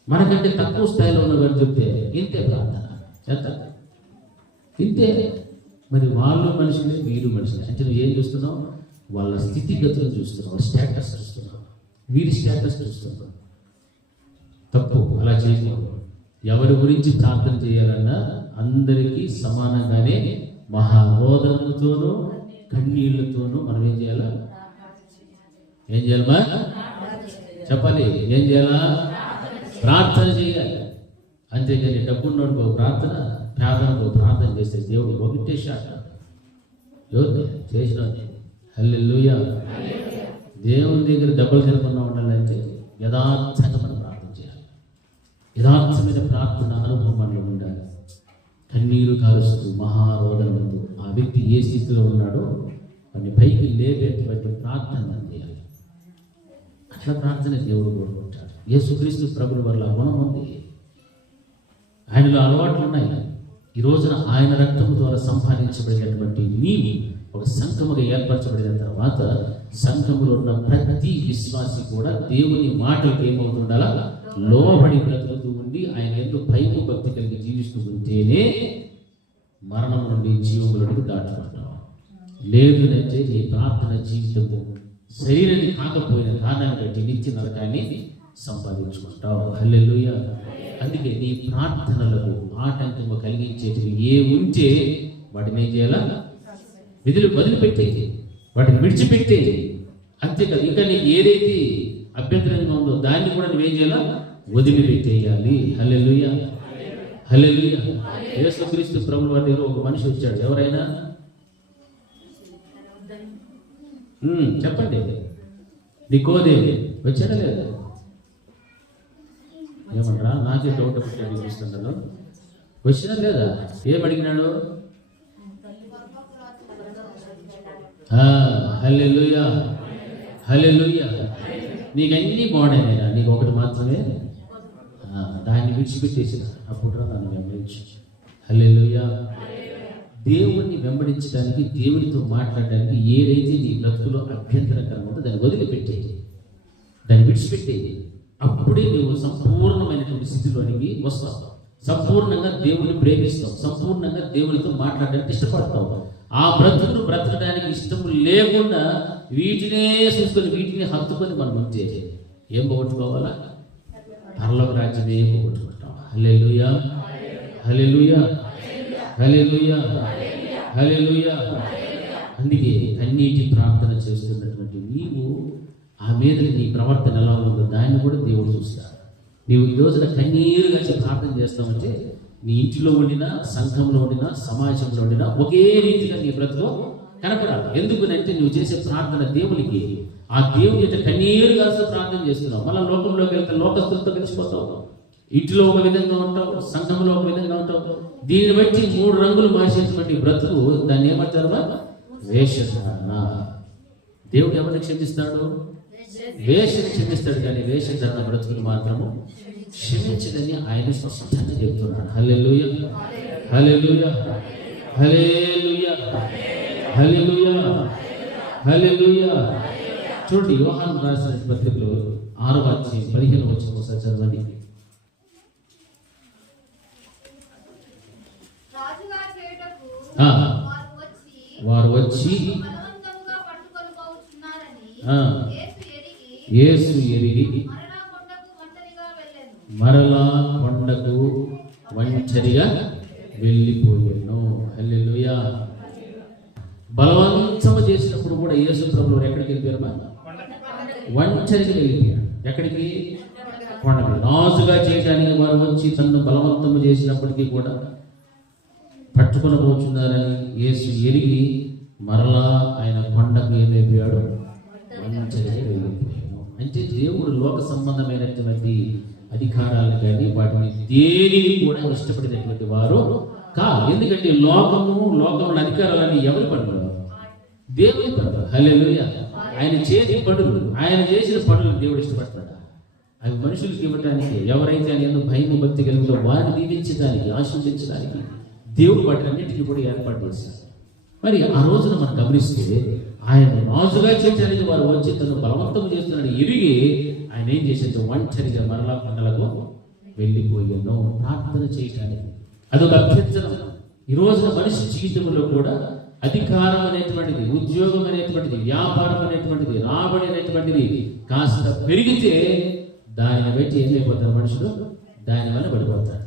మనకంటే తక్కువ స్థాయిలో ఉన్నవారు చెప్తే ఇంతే ప్రార్థన, ఎంత ఇంతే. మరి వాళ్ళు మనుషులే, వీరు మనుషులే. అంటే నువ్వు ఏం చూస్తున్నావు? వాళ్ళ స్థితిగతులు చూస్తున్నావు, స్టేటస్ చూస్తున్నావు, వీరి స్టేటస్ చూస్తున్నావు. తప్పు. అలా చేయకూడదు. ఎవరి గురించి ప్రార్థన చేయాలన్నా అందరికీ సమానంగానే మహారోదనతోనూ కన్నీళ్లతోనూ మనం ఏం చేయాలా? ఏం చేయాలమ్మా? చెప్పాలి. ఏం చేయాలా? ప్రార్థన చేయాలి. అంతేగాని డబ్బున్నోడికో ప్రార్థన, పేదలకు ప్రార్థన చేస్తే దేవుడు ఒకటే షాట్ ఎవరు చేసిన. హల్లెలూయా. దేవుని దగ్గర డబ్బులు తినకుండా ఉండాలంటే యథార్థంగా మనం ప్రార్థన చేయాలి. యథార్థమైన ప్రార్థన అనుభవం మనలో ఉండాలి. కన్నీరు కారుస్తూ మహారోదనతో ఆ వ్యక్తి ఏ స్థితిలో ఉన్నాడో వాడిని పైకి లేపేటువంటి ప్రార్థన మనం చేయాలి. అట్లా ప్రార్థన దేవుడు కోరుకుంటాడు. యేసుక్రీస్తు ప్రభువు వల్ల గుణం ఉంది, ఆయనలో అలవాట్లు ఉన్నాయి. ఈ రోజున ఆయన రక్తం ద్వారా సంపాదించబడినటువంటి నీవు ఒక సంఘముగా ఏర్పరచబడిన తర్వాత సంఘములో ఉన్న ప్రతి విశ్వాసి కూడా దేవుని మాటలకు ఏమవుతుండాలా? లోబడి బ్రతుకుతూ ఉండి ఆయన ఎందుకు భయము భక్తి కలిగి జీవిస్తూ ఉంటేనే మరణం నుండి జీవములకు దాటుకుంటాం. లేదు అంటే నీ ప్రార్థన జీవితము శరీరాన్ని కాకపోయిన కారణాన్ని బట్టి నిత్య నరకాన్ని సంపాదించుకుంటావు. హల్లెలూయా. అందుకే నీ ప్రార్థనలకు ఆటంకము కలిగించేటివి ఏ ఉంటే వాటిని ఏం చేయాలా? వదిలిపెట్టేది, వాటిని విడిచిపెట్టే. అంతేకాదు, ఇంకా నీకు ఏదైతే అభ్యంతరంగా ఉందో దాన్ని కూడా నువ్వేం చేయాలా? వదిలిపెట్టేయాలి. హల్లెలూయా, హల్లెలూయా. యేసుక్రీస్తు ప్రభువు వారి దగ్గర ఒక మనిషి వచ్చాడు. ఎవరైనా చెప్పండి. నికోదేము వచ్చాడా లేదా? ఏమంటారా? నాకే డౌట్ అనిపిస్తున్నాడు. వచ్చినా లేదా? ఏమడిగినాడు? హల్లెలూయా, హల్లెలూయా. నీకు అన్నీ బాగున్నాయి, నీకు ఒకటి మాత్రమే దాన్ని విడిచిపెట్టేసిన అప్పుడు నన్ను వెంబడించు. హల్లెలూయా. దేవుణ్ణి వెంబడించడానికి, దేవునితో మాట్లాడడానికి ఏదైతే నీ బ్రతుకులో అభ్యంతరకరం ఉందో దాన్ని వదిలిపెట్టేది, దాన్ని విడిచిపెట్టేది. అప్పుడే నువ్వు సంపూర్ణమైనటువంటి స్థితిలోనికి వస్తావు. సంపూర్ణంగా దేవుని ప్రేమిస్తావు, సంపూర్ణంగా దేవునితో మాట్లాడడానికి ఇష్టపడతావు. ఆ బ్రతుకును బ్రతకడానికి ఇష్టం లేకుండా వీటినే చూసుకొని వీటిని హత్తుకొని మనం ఉంటే ఏం పోగొట్టుకోవాలా? పరలోక రాజ్యమే పోగొట్టుకుంటాం. హల్లెలూయా, హల్లెలూయా, హల్లెలూయా, హల్లెలూయా. అందుకే కన్నీటి ప్రార్థన చేస్తున్నటువంటి నీవు ఆ మీద నీ ప్రవర్తన ఎలా ఉందో దాన్ని కూడా దేవుడు చూస్తాడు. నీవు ఈ రోజున కన్నీరుగా ప్రార్థన చేస్తామంటే నీ ఇంటిలో ఉండినా, సంఘంలో ఉండినా, సమాజంలో ఉండినా ఒకే రీతిగా నీ బ్రతుకు కనపడాలి. ఎందుకనంటే నువ్వు చేసే ప్రార్థన దేవునికి, ఆ దేవుని యొక్క కన్నీరుగా ప్రార్థన చేస్తున్నావు. మళ్ళీ లోకంలోకి వెళ్తే లోకస్తులతో కలిసిపోతావు. ఇంటిలో ఒక విధంగా ఉంటావు, సంఘంలో ఒక విధంగా ఉంటావు. దీన్ని బట్టి 3 రంగులు మార్చేటువంటి బ్రతుకు, దాన్ని ఏమంటారు? వేషధారణ. దేవుడు ఎవరిని క్షమిస్తాడు? వేషని క్షమిస్తాడు, కానీ వేషధారణ బ్రతుకుని మాత్రము క్షమించదని ఆయన స్పష్టంగా చెప్తున్నాడు. హల్లెలూయా, హల్లెలూయా, హల్లెలూయా, హల్లెలూయా, హల్లెలూయా. చూడండి, యోహాను రాసిన పత్రికలో 6వ అధ్యాయం 15వ వచనం ఒకసారి చదవండి. వారు వచ్చి యేసు ఎరిగి మరలా కొండకు ఒంటరిగా వెళ్ళిపోయాను. హల్లెలూయా. బలవంతము చేసినప్పుడు కూడా యేసు ప్రభువు ఎక్కడికి వెళ్ళిపోయారు? ఒంటరిగా వెళ్ళిపోయాడు. ఎక్కడికి? కొండకు. నాజుగా చేయడానికి వారు వచ్చి తనను బలవంతము చేసినప్పటికీ కూడా పట్టుకొని పోతున్నారని యేసు ఎరిగి మరలా ఆయన కొండకు ఏమైపోయాడు? ఒంటరిగా వెళ్ళిపోయాడు. అంటే దేవుడు లోక సంబంధమైనటువంటి అధికారాలను కానీ వాటిని దేనిని కూడా ఇష్టపడినటువంటి వారు కాదు. ఎందుకంటే లోకంలో అధికారాలని ఎవరి పనులు? దేవుని పనులు. హల్లెలూయా. ఆయన చేతి పనులు, ఆయన చేసిన పనులు దేవుడు ఇష్టపడతాడు. అవి మనుషులకి ఇవ్వడానికి, ఎవరైతే ఆయన ఎందుకు భయం భక్తి కలిగిందో వారిని దీవించడానికి, ఆశీర్వదించడానికి దేవుడు వాటినన్నింటినీ కూడా ఏర్పాటు చేశారు. మరి ఆ రోజున మనం గమనిస్తే ఆయన రాజుగా చేయడానికి వారు వచ్చి తను బలవంతం చేస్తున్నాడని ఎరిగి ఆయన ఏం చేసేది? ఒంటరిగా మరలా కొండలకు వెళ్ళిపోయాను ప్రార్థన చేయటానికి. అదొక అభ్యర్థన. ఈ రోజున మనిషి జీవితంలో కూడా అధికారం అనేటువంటిది, ఉద్యోగం అనేటువంటిది, వ్యాపారం అనేటువంటిది, రాబడి అనేటువంటిది కాస్త పెరిగితే దానిని బట్టి ఏమైపోతారు మనుషులు? దానివల్ల పడిపోతారు.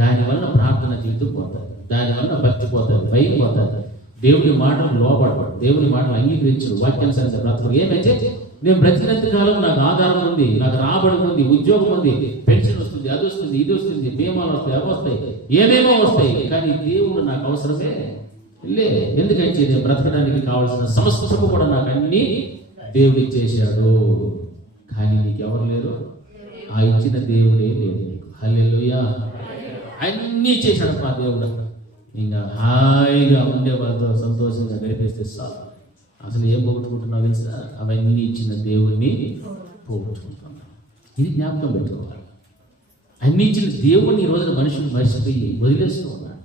దానివల్ల ప్రార్థన జీవితం పోతారు, దానివల్ల భక్తి పోతారు, భయం పోతారు, దేవుని మాటలు లోపడతాడు, దేవుని మాటలు అంగీకరించు, వాక్యానుసారంగా బ్రతకడు. ఏమైతే నేను బ్రతికినంత కాలం నాకు ఆధారం ఉంది, నాకు రాబడి ఉంది, ఉద్యోగం ఉంది, పెన్షన్ వస్తుంది, అది వస్తుంది, ఇది వస్తుంది, బీమాలు వస్తాయి, అవి వస్తాయి, ఏమేమో వస్తాయి, కానీ దేవుడు నాకు అవసరమే లే. ఎందుకంటే నేను బ్రతకడానికి కావాల్సిన సమస్తము కూడా నాకు అన్ని దేవుడు ఇచ్చేశాడు. కానీ నీకు ఎవరు లేరు? ఆ ఇచ్చిన దేవుడే లేదు నీకు. హల్లెలూయా. అన్నీ చేశాడు మా దేవుడు. ఇంకా హాయిగా ఉండే వాళ్ళతో సంతోషంగా గడిపేస్తే చాలు. అసలు ఏం పోగొట్టుకుంటున్నావు తెలుసా? అవన్నీ ఇచ్చిన దేవుణ్ణి పోగొట్టుకుంటున్నాం. ఇది జ్ఞాపకం పెట్టుకోవాలి. అన్ని ఇచ్చిన దేవుణ్ణి ఈ రోజున మనుషులు మర్చిపోయి వదిలేస్తూ ఉన్నాడు.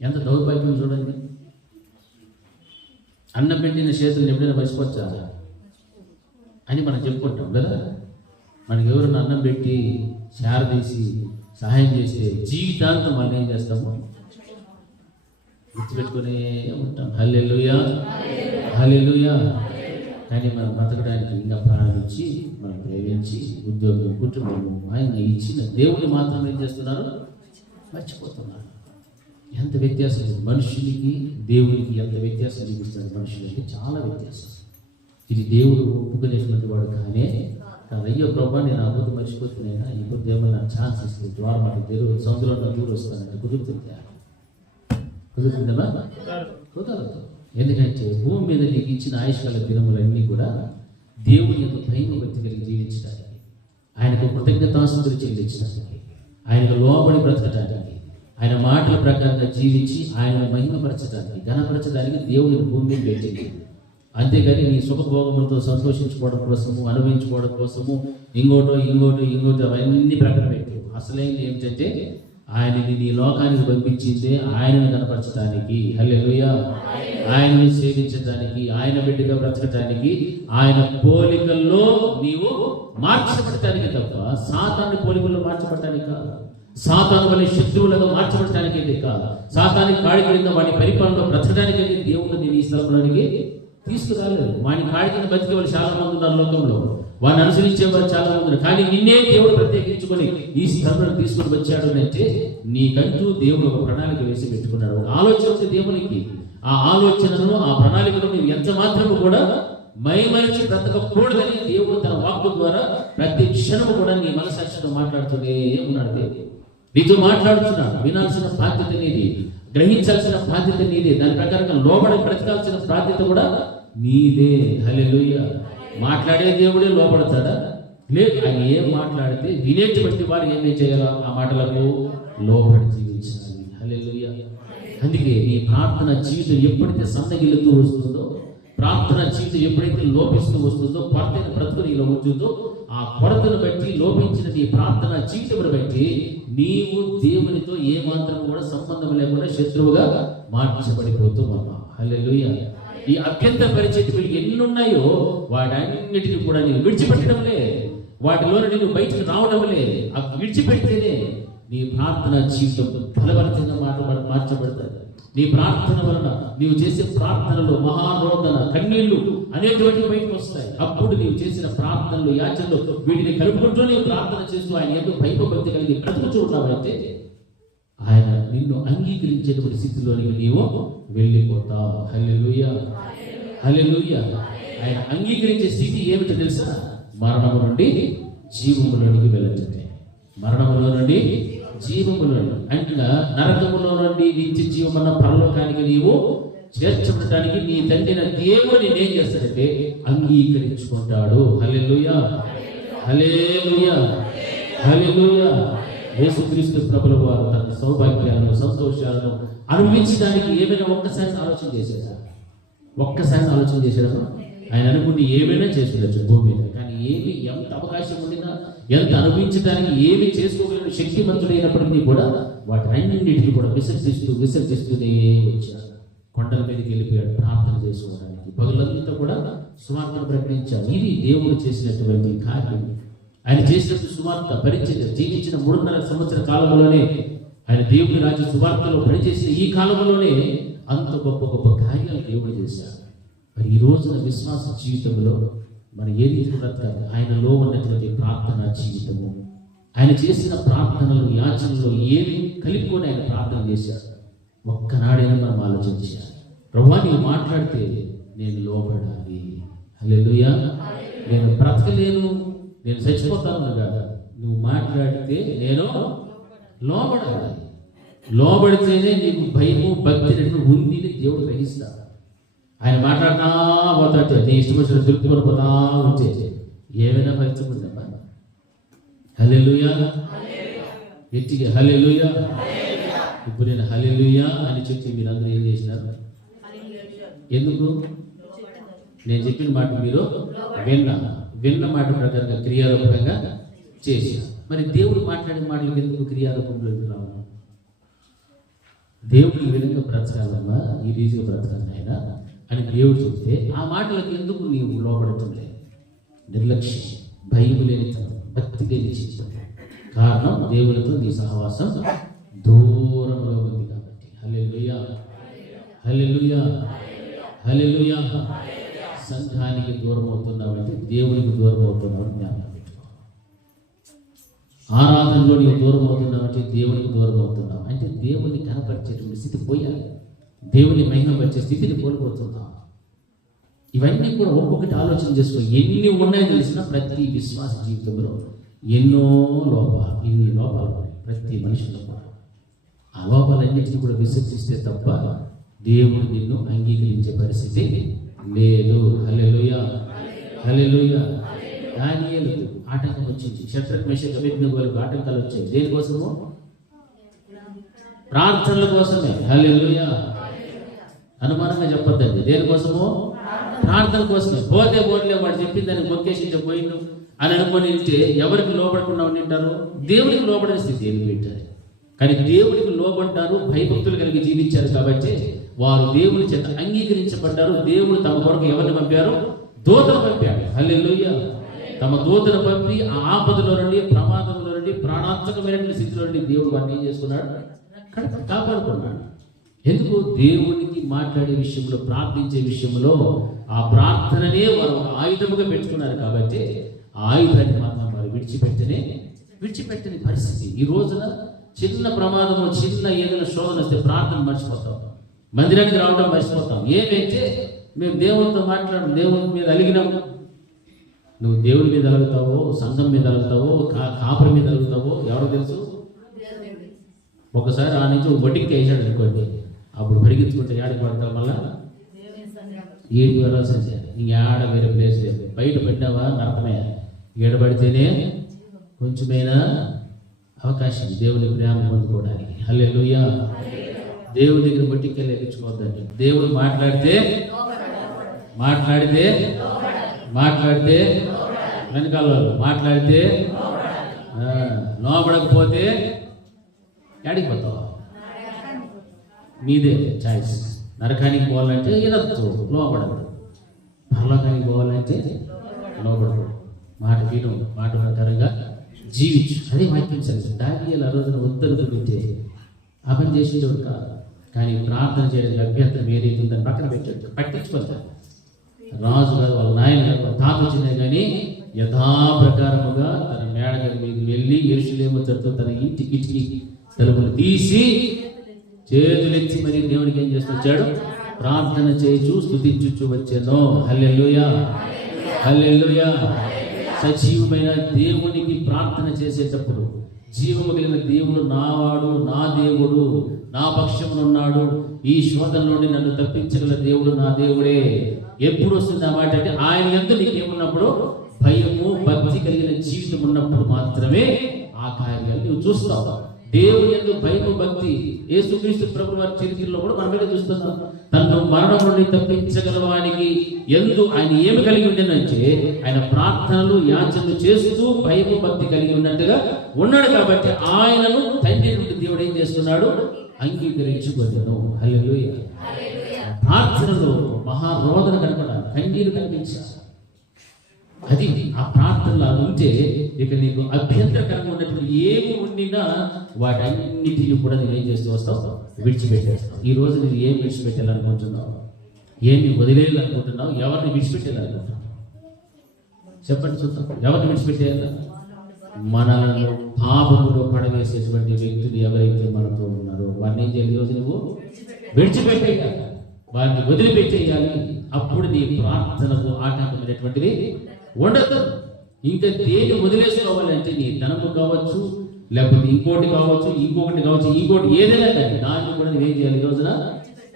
ఎంత దౌర్భాగ్యం చూడండి. అన్నం పెట్టిన చేతులను ఎప్పుడైనా మర్చిపోవచ్చా అని మనం చెప్పుకుంటాం కదా. మనకి ఎవరైనా అన్నం పెట్టి శారదీసి సహాయం చేస్తే జీవితాంతం మనం ఏం చేస్తాము? గుర్తుపెట్టుకునే ఉంటాం. హల్లెలూయా, హల్లెలూయా. కానీ మనం బతకడానికి ఇంకా ప్రారంభించి మనం ప్రేమించి ఉద్యోగం, కుటుంబము, ఆయన ఇచ్చిన దేవుని మాత్రం ఏం చేస్తున్నారు? మర్చిపోతున్నారు. ఎంత వ్యత్యాసం ఉంది మనుషునికి దేవునికి, ఎంత వ్యత్యాసం చూపిస్తారు మనుషులకి, చాలా వ్యత్యాసం. ఇది దేవుడు ఒప్పుకునేటువంటి వాడు కానీ అయ్యో ప్రభా నేను ఆ పొద్దు మర్చిపోతున్నాయినా, ఈ పొద్దు ఏమైనా ఛాన్స్ ఇస్తుంది, ద్వారా మాకు తెలుగు సముద్రంలో దూరం వస్తానంటే కుదురుతుందా? కుదురుతుందమ్మా? కుదరదు. ఎందుకంటే భూమి మీద నీకు ఇచ్చిన ఆయుష్కాల దినములన్నీ కూడా దేవుని యొక్క భయం భక్తి కలిగి జీవించడానికి, ఆయనకు కృతజ్ఞతాస్తుతులు చెల్లించడానికి, ఆయనకు లోబడి బ్రతకడానికి, ఆయన మాటల ప్రకారంగా జీవించి ఆయనను మహిమపరచడానికి, ఘనపరచడానికి దేవుని భూమి మీద పెట్టింది. అంతేగాని నీ సుఖభోగములతో సంతోషించుకోవడం కోసము, అనుభవించుకోవడం కోసము ఇంకోటో అవన్నీ ప్రకటన పెట్టు. అసలైంది ఏమిటంటే ఆయనని నీ లోకానికి పంపించిందే ఆయనను కనపరచడానికి, హల్లెలూయా, ఆయనని సేవించడానికి, ఆయన బిడ్డగా బ్రతకటానికి, ఆయన పోలికల్లో నీవు మార్చబడటానికి తప్ప సాతాను పోలికల్లో మార్చబడటానికి కాదు. సాతాను వల్ల శత్రువులుగా మార్చబడటానికి అయితే కాదు. సాతానికి కాడి కింద వాడి పరిపాలనలో బ్రతకడానికి అయితే దేవుడు నేను ఈ స్థలంలోనికి తీసుకురాలేదు. వాడిని కాడి కింద బతికే వాళ్ళు చాలా మంది ఉన్నారు లోకంలో, వాడిని అనుసరించే వాళ్ళు చాలా మంది ఉన్నారు. కానీ నిన్నే దేవుడు ప్రత్యేకించుకొని ఈ స్థలంలో తీసుకొని వచ్చాడు అంటే నీకంటూ దేవుడు ఒక ప్రణాళిక వేసి పెట్టుకున్నాడు. ఒక ఆలోచన ఉంది దేవునికి. ఆ ఆలోచనను, ఆ ప్రణాళికను నువ్వు ఎంత మాత్రము కూడా మైమరిచి బ్రతకకూడదని దేవుడు తన వాక్కు ద్వారా ప్రతి క్షణము కూడా నీ మనసాక్షితో మాట్లాడుతూనే ఉన్నాడు. దేవుడు నీతో మాట్లాడుతున్నాడు. వినాల్సిన బాధ్యత నీది, గ్రహించాల్సిన బాధ్యత నీదే, దాని ప్రకారంగా లోబడి బ్రతకాల్సిన బాధ్యత కూడా నీదే. హల్లెలూయా. మాట్లాడే దేవుడే లోపడతాడా? లేదు. ఆయన ఏం మాట్లాడితే వినేటువంటి వారు ఏమేం చేయాలో ఆ మాటలకు లోబడి జీవించాలి. హల్లెలూయా. అందుకే నీ ప్రార్థన జీవితం ఎప్పుడైతే సన్నగిల్లుతూ వస్తుందో, ప్రార్థన జీవితం ఎప్పుడైతే లోపిస్తూ వస్తుందో, కొరతైన బ్రతుకు నీలో ఉంటుందో, ఆ కొరతను బట్టి లోపించిన నీ ప్రార్థన జీవితం బట్టి నీవు దేవునితో ఏ మాత్రం కూడా సంబంధం లేకుండా శత్రువుగా మార్చబడిపోతున్నావు. హల్లెలూయా. ఈ అత్యంత పరిచయలు ఎన్నున్నాయో వాటన్నిటిని కూడా నీవు విడిచిపెట్టడంలే, వాటిలో నేను బయటకు రావడంలే. అవి విడిచిపెడితేనే నీ ప్రార్థన జీవితం ఫలవంతంగా మార్చబడతాయి. నీ ప్రార్థన వలన నీవు చేసే ప్రార్థనలో మహారోదన, కన్నీళ్లు అనేటువంటివి బయటకు వస్తాయి. అప్పుడు నీవు చేసిన ప్రార్థనలు, యాచనలు వీటిని కలుపుకుంటూ నీవు ప్రార్థన చేస్తూ ఆయన ఎందుకు భయభక్తి కలిగి బ్రతుకుతూ ఉన్నావంటే ఆయన నిన్ను అంగీకరించేటువంటి స్థితిలోనికి నీవు వెళ్ళిపోతావు. హల్లెలూయా, హల్లెలూయా. ఆయన అంగీకరించే స్థితి ఏమిటో తెలుసా? మరణము నుండి జీవములోనికి వెళ్ళటమే. మరణములో నుండి జీవములో అంటే నరకములో నుండి నిత్య జీవమన్న పరలోకానికి నీవు చేర్చబడటానికి నీ తండ్రిన దేవుని ఏం చేస్తాడంటే అంగీకరించుకుంటాడు. హల్లెలూయా, హల్లెలూయా, హల్లెలూయా. యేసుక్రీస్తు ప్రభువు వారు తన సౌభాగ్యాలను, సంతోషాలను అనుభవించడానికి ఏమైనా ఒక్కసారి ఆలోచన చేశాడా? ఒక్కసారి ఆలోచన చేశాడు. ఆయన అనుకుంటే ఏమైనా చేసుకుండొచ్చు భూమి మీద. కానీ ఏమి, ఎంత అవకాశం ఉండినా, ఎంత అనుభవించడానికి ఏమి చేసుకోగలిగిన శక్తిమంతుడైనప్పటికీ కూడా వాటినన్నింటినీ కూడా విసర్జిస్తూనే వచ్చాడు. కొండల మీదకి వెళ్ళిపోయాడు ప్రార్థన చేసుకోవడానికి. పగులంతా కూడా సువార్తను ప్రకటించాడు. ఇది దేవుడు చేసినటువంటి కార్యం. ఆయన చేసినట్టు సువార్త పరిచయం జీవించిన 3.5 సంవత్సర కాలంలోనే ఆయన దేవుని రాజ్య సువార్తలో పనిచేసిన ఈ కాలంలోనే అంత గొప్ప గొప్ప కార్యాలు దేవుడు చేశాడు. మరి ఈ రోజున విశ్వాస జీవితంలో మన ఏ రీతి బ్రతకాలి? ఆయనలో ఉన్నటువంటి ప్రార్థన జీవితము, ఆయన చేసిన ప్రార్థనలు, యాచనలు ఏమి కలుపుకొని ఆయన ప్రార్థన చేశాడు. ఒక్కనాడైనా మనం ఆలోచించాలి. ప్రభువా నీవు మాట్లాడితే నేను లోబడాలి. హల్లెలూయా. నేను బ్రతకలేను, నేను చచ్చిపోతాను కదా, నువ్వు మాట్లాడితే నేను లోబడాలి. లోబడితేనే నీకు భయము, భక్తి రెండు ఉంది దేవుడు గ్రహిస్తాడు. ఆయన మాట్లాడినా పోతాడు, నీ ఇష్టం వచ్చిన తృప్తి పడిపోతా ఉంటే ఏమైనా ఫలించకుండా. హల్లెలూయా, గట్టిగా హల్లెలూయా. ఇప్పుడు నేను హల్లెలూయా అని చెప్పి మీరందరూ ఏం చేసినారు? ఎందుకు? నేను చెప్పిన మాట మీరు విన్న మాట ప్రకారంగా క్రియారూపంగా చేశారు. మరి దేవుడు మాట్లాడిన మాటలకు ఎందుకు క్రియారూపంలో రావు? దేవుడు ఈ విధంగా బ్రతకాలమ్మా, ఈ రీతిగా బ్రతకాలి ఆయన అని దేవుడు చెప్తే ఆ మాటలకు ఎందుకు నీవు లోపడటం లేదు? నిర్లక్ష్యం, భయం లేని తనం, భక్తి లేని జీవితం. కారణం దేవునితో నీ సహవాసం దూరంలో ఉంది కాబట్టి. హల్లెలూయా, హల్లెలూయా, హల్లెలూయా. సంఘానికి దూరం అవుతున్నావంటే దేవునికి దూరం అవుతున్నావు జ్ఞాపకం పెట్టుకో. ఆరాధనలో నీవు దూరం అవుతున్నావంటే దేవునికి దూరం అవుతున్నావు అంటే దేవుని కనపరిచేటువంటి స్థితి పోయాలి. దేవుని మహిమపరిచే స్థితిని కోల్పోతున్నావు. ఇవన్నీ కూడా ఒక్కొక్కటి ఆలోచన చేసుకో. ఎన్ని ఉన్నాయో తెలిసిన ప్రతి విశ్వాస జీవితంలో ఎన్నో లోపాలు, ఇన్ని లోపాలు ఉన్నాయి ప్రతి మనిషిలో కూడా. ఆ లోపాలన్నింటినీ కూడా విసర్జిస్తే తప్ప దేవుడు నిన్ను అంగీకరించే పరిస్థితి లేదు. హల్లెలూయా, హల్లెలూయా. దానియేలుకు ఆటంకం వచ్చింది. షడ్రక్ మేషక్ అబేద్నెగోలకు ఆటంకాలు వచ్చాయి. దేనికోసము? ప్రార్థనల కోసమే. హల్లెలూయా. అనుమానంగా చెప్పొద్దండి. దేనికోసము? ప్రార్థన కోసమే. పోతే పోలే వాడు చెప్పి దాన్ని మొక్కేసి పోయిండు అని అనుకొని ఉంటే ఎవరికి లోబడకుండా ఉంటారు? దేవుడికి లోబడిన స్థితి వెళ్ళిపోయింటారు. కానీ దేవుడికి లోబడ్డారు, భయభక్తులు కలిగి జీవించారు కాబట్టి వారు దేవుని చేత అంగీకరించబడ్డారు. దేవుడు తమ కొరకు ఎవరిని పంపారు? దూతను పంపాడు. హల్లెలూయా. తమ దూతను పంపి ఆ ఆపదలో నుండి, ప్రమాదంలో నుండి, ప్రాణాంతకమైన స్థితిలో నుండి దేవుడు వారిని ఏం చేసుకున్నాడు? కాపాడుకున్నాడు. ఎందుకు? దేవునికి మాట్లాడే విషయంలో, ప్రార్థించే విషయంలో ఆ ప్రార్థననే వారు ఆయుధముగా పెట్టుకున్నారు కాబట్టి ఆ ఆయుధాన్ని మాత్రం వారు విడిచిపెట్టని పరిస్థితి. ఈ రోజున చిన్న ప్రమాదము, చిన్న ఏదైనా శోధన వస్తే ప్రార్థన మర్చిపోతాం, మందిరానికి రావడం మర్చిపోతాం. ఏమైతే మేము దేవునితో మాట్లాడడం, దేవుని మీద అలిగినాం. నువ్వు దేవుని మీద అలుగుతావో, సంఘం మీద అలుగుతావో, కాపురం మీద అలుగుతావో ఎవరో తెలుసు. ఒకసారి ఆ నుంచి వడ్డీకి వేసాడు అనుకోండి, అప్పుడు పరిగెత్తుకుంటే ఏడకి పడతావు, మళ్ళా ఏడికి వెళ్ళాల్సింది. ఇంకేడ వేరే ప్లేస్ లేదు. బయట పెట్టావా నరకమే. ఏడబడితేనే కొంచెమైనా అవకాశం దేవుని ప్రేమ పొందుకోవడానికి. హల్లెలూయా. దేవుడి దగ్గర బట్టికి లెక్కించుకోవద్దండి. దేవుడు మాట్లాడితే వెనకాల మాట్లాడితే లోపడకపోతే ఎడికి పోతావు? మీదే చాయిస్. నరకానికి పోవాలంటే వినొద్దు, లోపడదు. పరలోకానికి పోవాలంటే లోపడదు. మాట విను, మాట ప్రకారంగా జీవించు. అదే వాక్యం సరే. దానియేలు ఆ రోజున వద్దనుకుంటే ఆ పని చేసేవాడు కాదు. కానీ ప్రార్థన చేయడానికి అభ్యంతరం ఏదైతే ఉందని పక్కన పెట్టాడు, పట్టించుకోలేదు. రాజు గారు, వాళ్ళ నాయన గారు, తాత వచ్చినా కానీ యథాప్రకారముగా తన మేడగది మీద వెళ్ళి యెరూషలేము తట్టు తన ఇంటి కిటికీ తలుపులు తీసి చేతులెత్తి మరి దేవుడికి ఏం చేస్తూ వచ్చాడు? ప్రార్థన చేయించు, స్తుతించుచు వచ్చాను. హల్లెలూయా, హల్లెలూయా. సజీవమైన దేవునికి ప్రార్థన చేసేటప్పుడు జీవము కలిగిన దేవుడు నావాడు, నా దేవుడు, నా పక్షంలో ఉన్నాడు, ఈ శోధన నుండి నన్ను తప్పించగల దేవుడు నా దేవుడే. ఎప్పుడు వస్తుంది ఆ మాట అంటే ఆయన యందు నీకేమున్నప్పుడు? భయము, భక్తి కలిగిన జీవితం ఉన్నప్పుడు మాత్రమే ఆ కార్యాలు నువ్వు చూస్తావు. దేవుని యందు భయము, భక్తి యేసుక్రీస్తు ప్రభువు వారి చరిత్రలో కూడా మనం కూడా చూస్తున్నాం. తనను మరణం నుండి తప్పించగల వానికి యందు ఆయన ఏమి కలిగి ఉండేనంటే ఆయన ప్రార్థనలు, యాచనలు చేస్తూ భయము, భక్తి కలిగి ఉన్నట్టుగా ఉన్నాడు. కాబట్టి ఆయనను తండ్రి నుండి దేవుడు ఏం చేస్తున్నాడు? అంగీకరించుకొనెను. హల్లెలూయా. ప్రార్థనలో మహారోదన కనపడాలి, కన్నీరు కనిపించాలి. అది ఆ ప్రార్థనలో ఉంటే ఇక నీకు అభ్యంతరకరంగా ఉన్నటువంటి ఏమి ఉండినా వాటన్నిటిని కూడా నువ్వు ఏం చేస్తూ వస్తావు? విడిచిపెట్టేస్తావు. ఈ రోజు నువ్వు ఏం విడిచిపెట్టాలనుకుంటున్నావు? ఏమి వదిలేయాలనుకుంటున్నావు? ఎవరిని విడిచిపెట్టాలనుకుంటున్నావు? చెప్పండి చూద్దాం. ఎవరిని విడిచిపెట్టేయాలి? మనలను పాపములో పడవేసేటువంటి వ్యక్తులు ఎవరైతే మనతో ఉన్నారో వారిని ఏం చేయాలి? ఈరోజు నువ్వు విడిచిపెట్టేయాలి, వారిని వదిలిపెట్టేయాలి. అప్పుడు నీ ప్రార్థనకు ఆటంకమైనటువంటిది ఉండదు. ఇంకా దేని వదిలేసుకోవాలంటే నీ ధనము కావచ్చు, లేకపోతే ఇంకోటి కావచ్చు, ఇంకొకటి కావచ్చు, ఇంకోటి ఏదైనా కానీ దాన్ని కూడా నువ్వేం చేయాలి? ఈ రోజున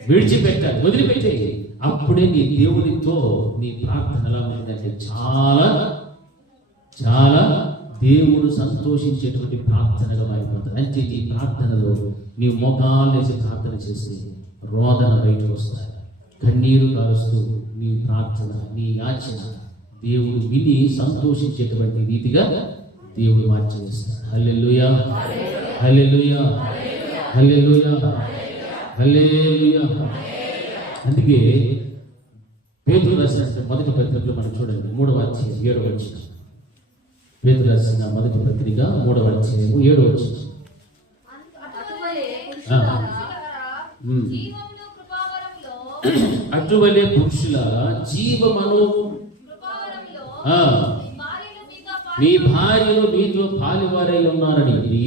విడిచిపెట్టాలి, వదిలిపెట్టేయి. అప్పుడే నీ దేవునితో నీ ప్రార్థన ఎలా ఉంటుందంటే చాలా చాలా దేవుడు సంతోషించేటువంటి ప్రార్థనగా మారిపోతుంది. అంటే నీ ప్రార్థనలో నీ మోకాలు వేసి ప్రార్థన చేసి రోదన బయటకు వస్తాయి. కన్నీరు కారుస్తూ నీ ప్రార్థన, నీ యాచన దేవుడు విని సంతోషించేటువంటి రీతిగా దేవుడు మార్చేస్తాడు. హల్లెలూయా, హల్లెలూయా, హల్లెలూయా, హల్లెలూయా. అందుకే పేతురు రాసిన మొదటి పత్రికలో మనం చూడండి, 3వ అధ్యాయం 7వ వచనం. పేతురు రాసిన మొదటి పత్రిక 3వ అధ్యాయం 7వ వచనం. అటువలే పురుషుల జీవమను మీ భార్యలు మీతో పాలివారై ఉన్నారని,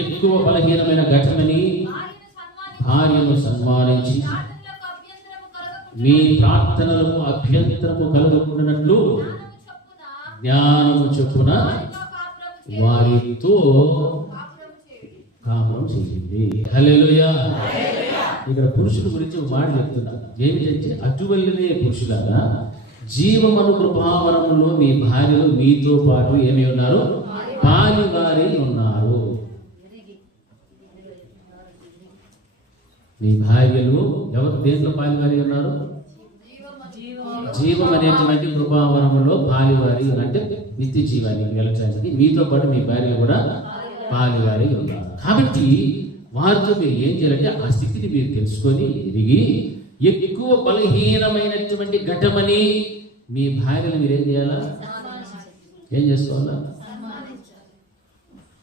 ఎక్కువ బలహీనమైన ఘటనని భార్యను సన్మానించి మీ ప్రార్థనలకు అభ్యంతరము కలుగుకున్నట్లు జ్ఞానము చొప్పున వారితో కాపురం చేయండి. హల్లెలూయా. ఇక్కడ పురుషుల గురించి ఒక మాట చెప్తున్నా. ఏమిటంటే అటువల్లనే పురుషులారా జీవమను కృపావరములో మీ భార్యలు మీతో పాటు ఏమి ఉన్నారు? పాలివారి ఉన్నారు. మీ భార్యలు ఎవరు దేంట్లో పాలివారి ఉన్నారు? జీవం అనేటువంటి కృపావరములో పాలివారి అంటే నిత్య జీవానికి వెళ్ళడానికి మీతో పాటు మీ భార్యలు కూడా పాలివారి ఉన్నారు. కాబట్టి వారితో మీరు ఏం చేయాలంటే ఆ స్థితిని మీరు తెలుసుకొని ఎరిగి ఎక్కువ బలహీనమైనటువంటి ఘటమని మీ భార్యను మీరు ఏం చేయాలా? ఏం చేసుకోవాలా?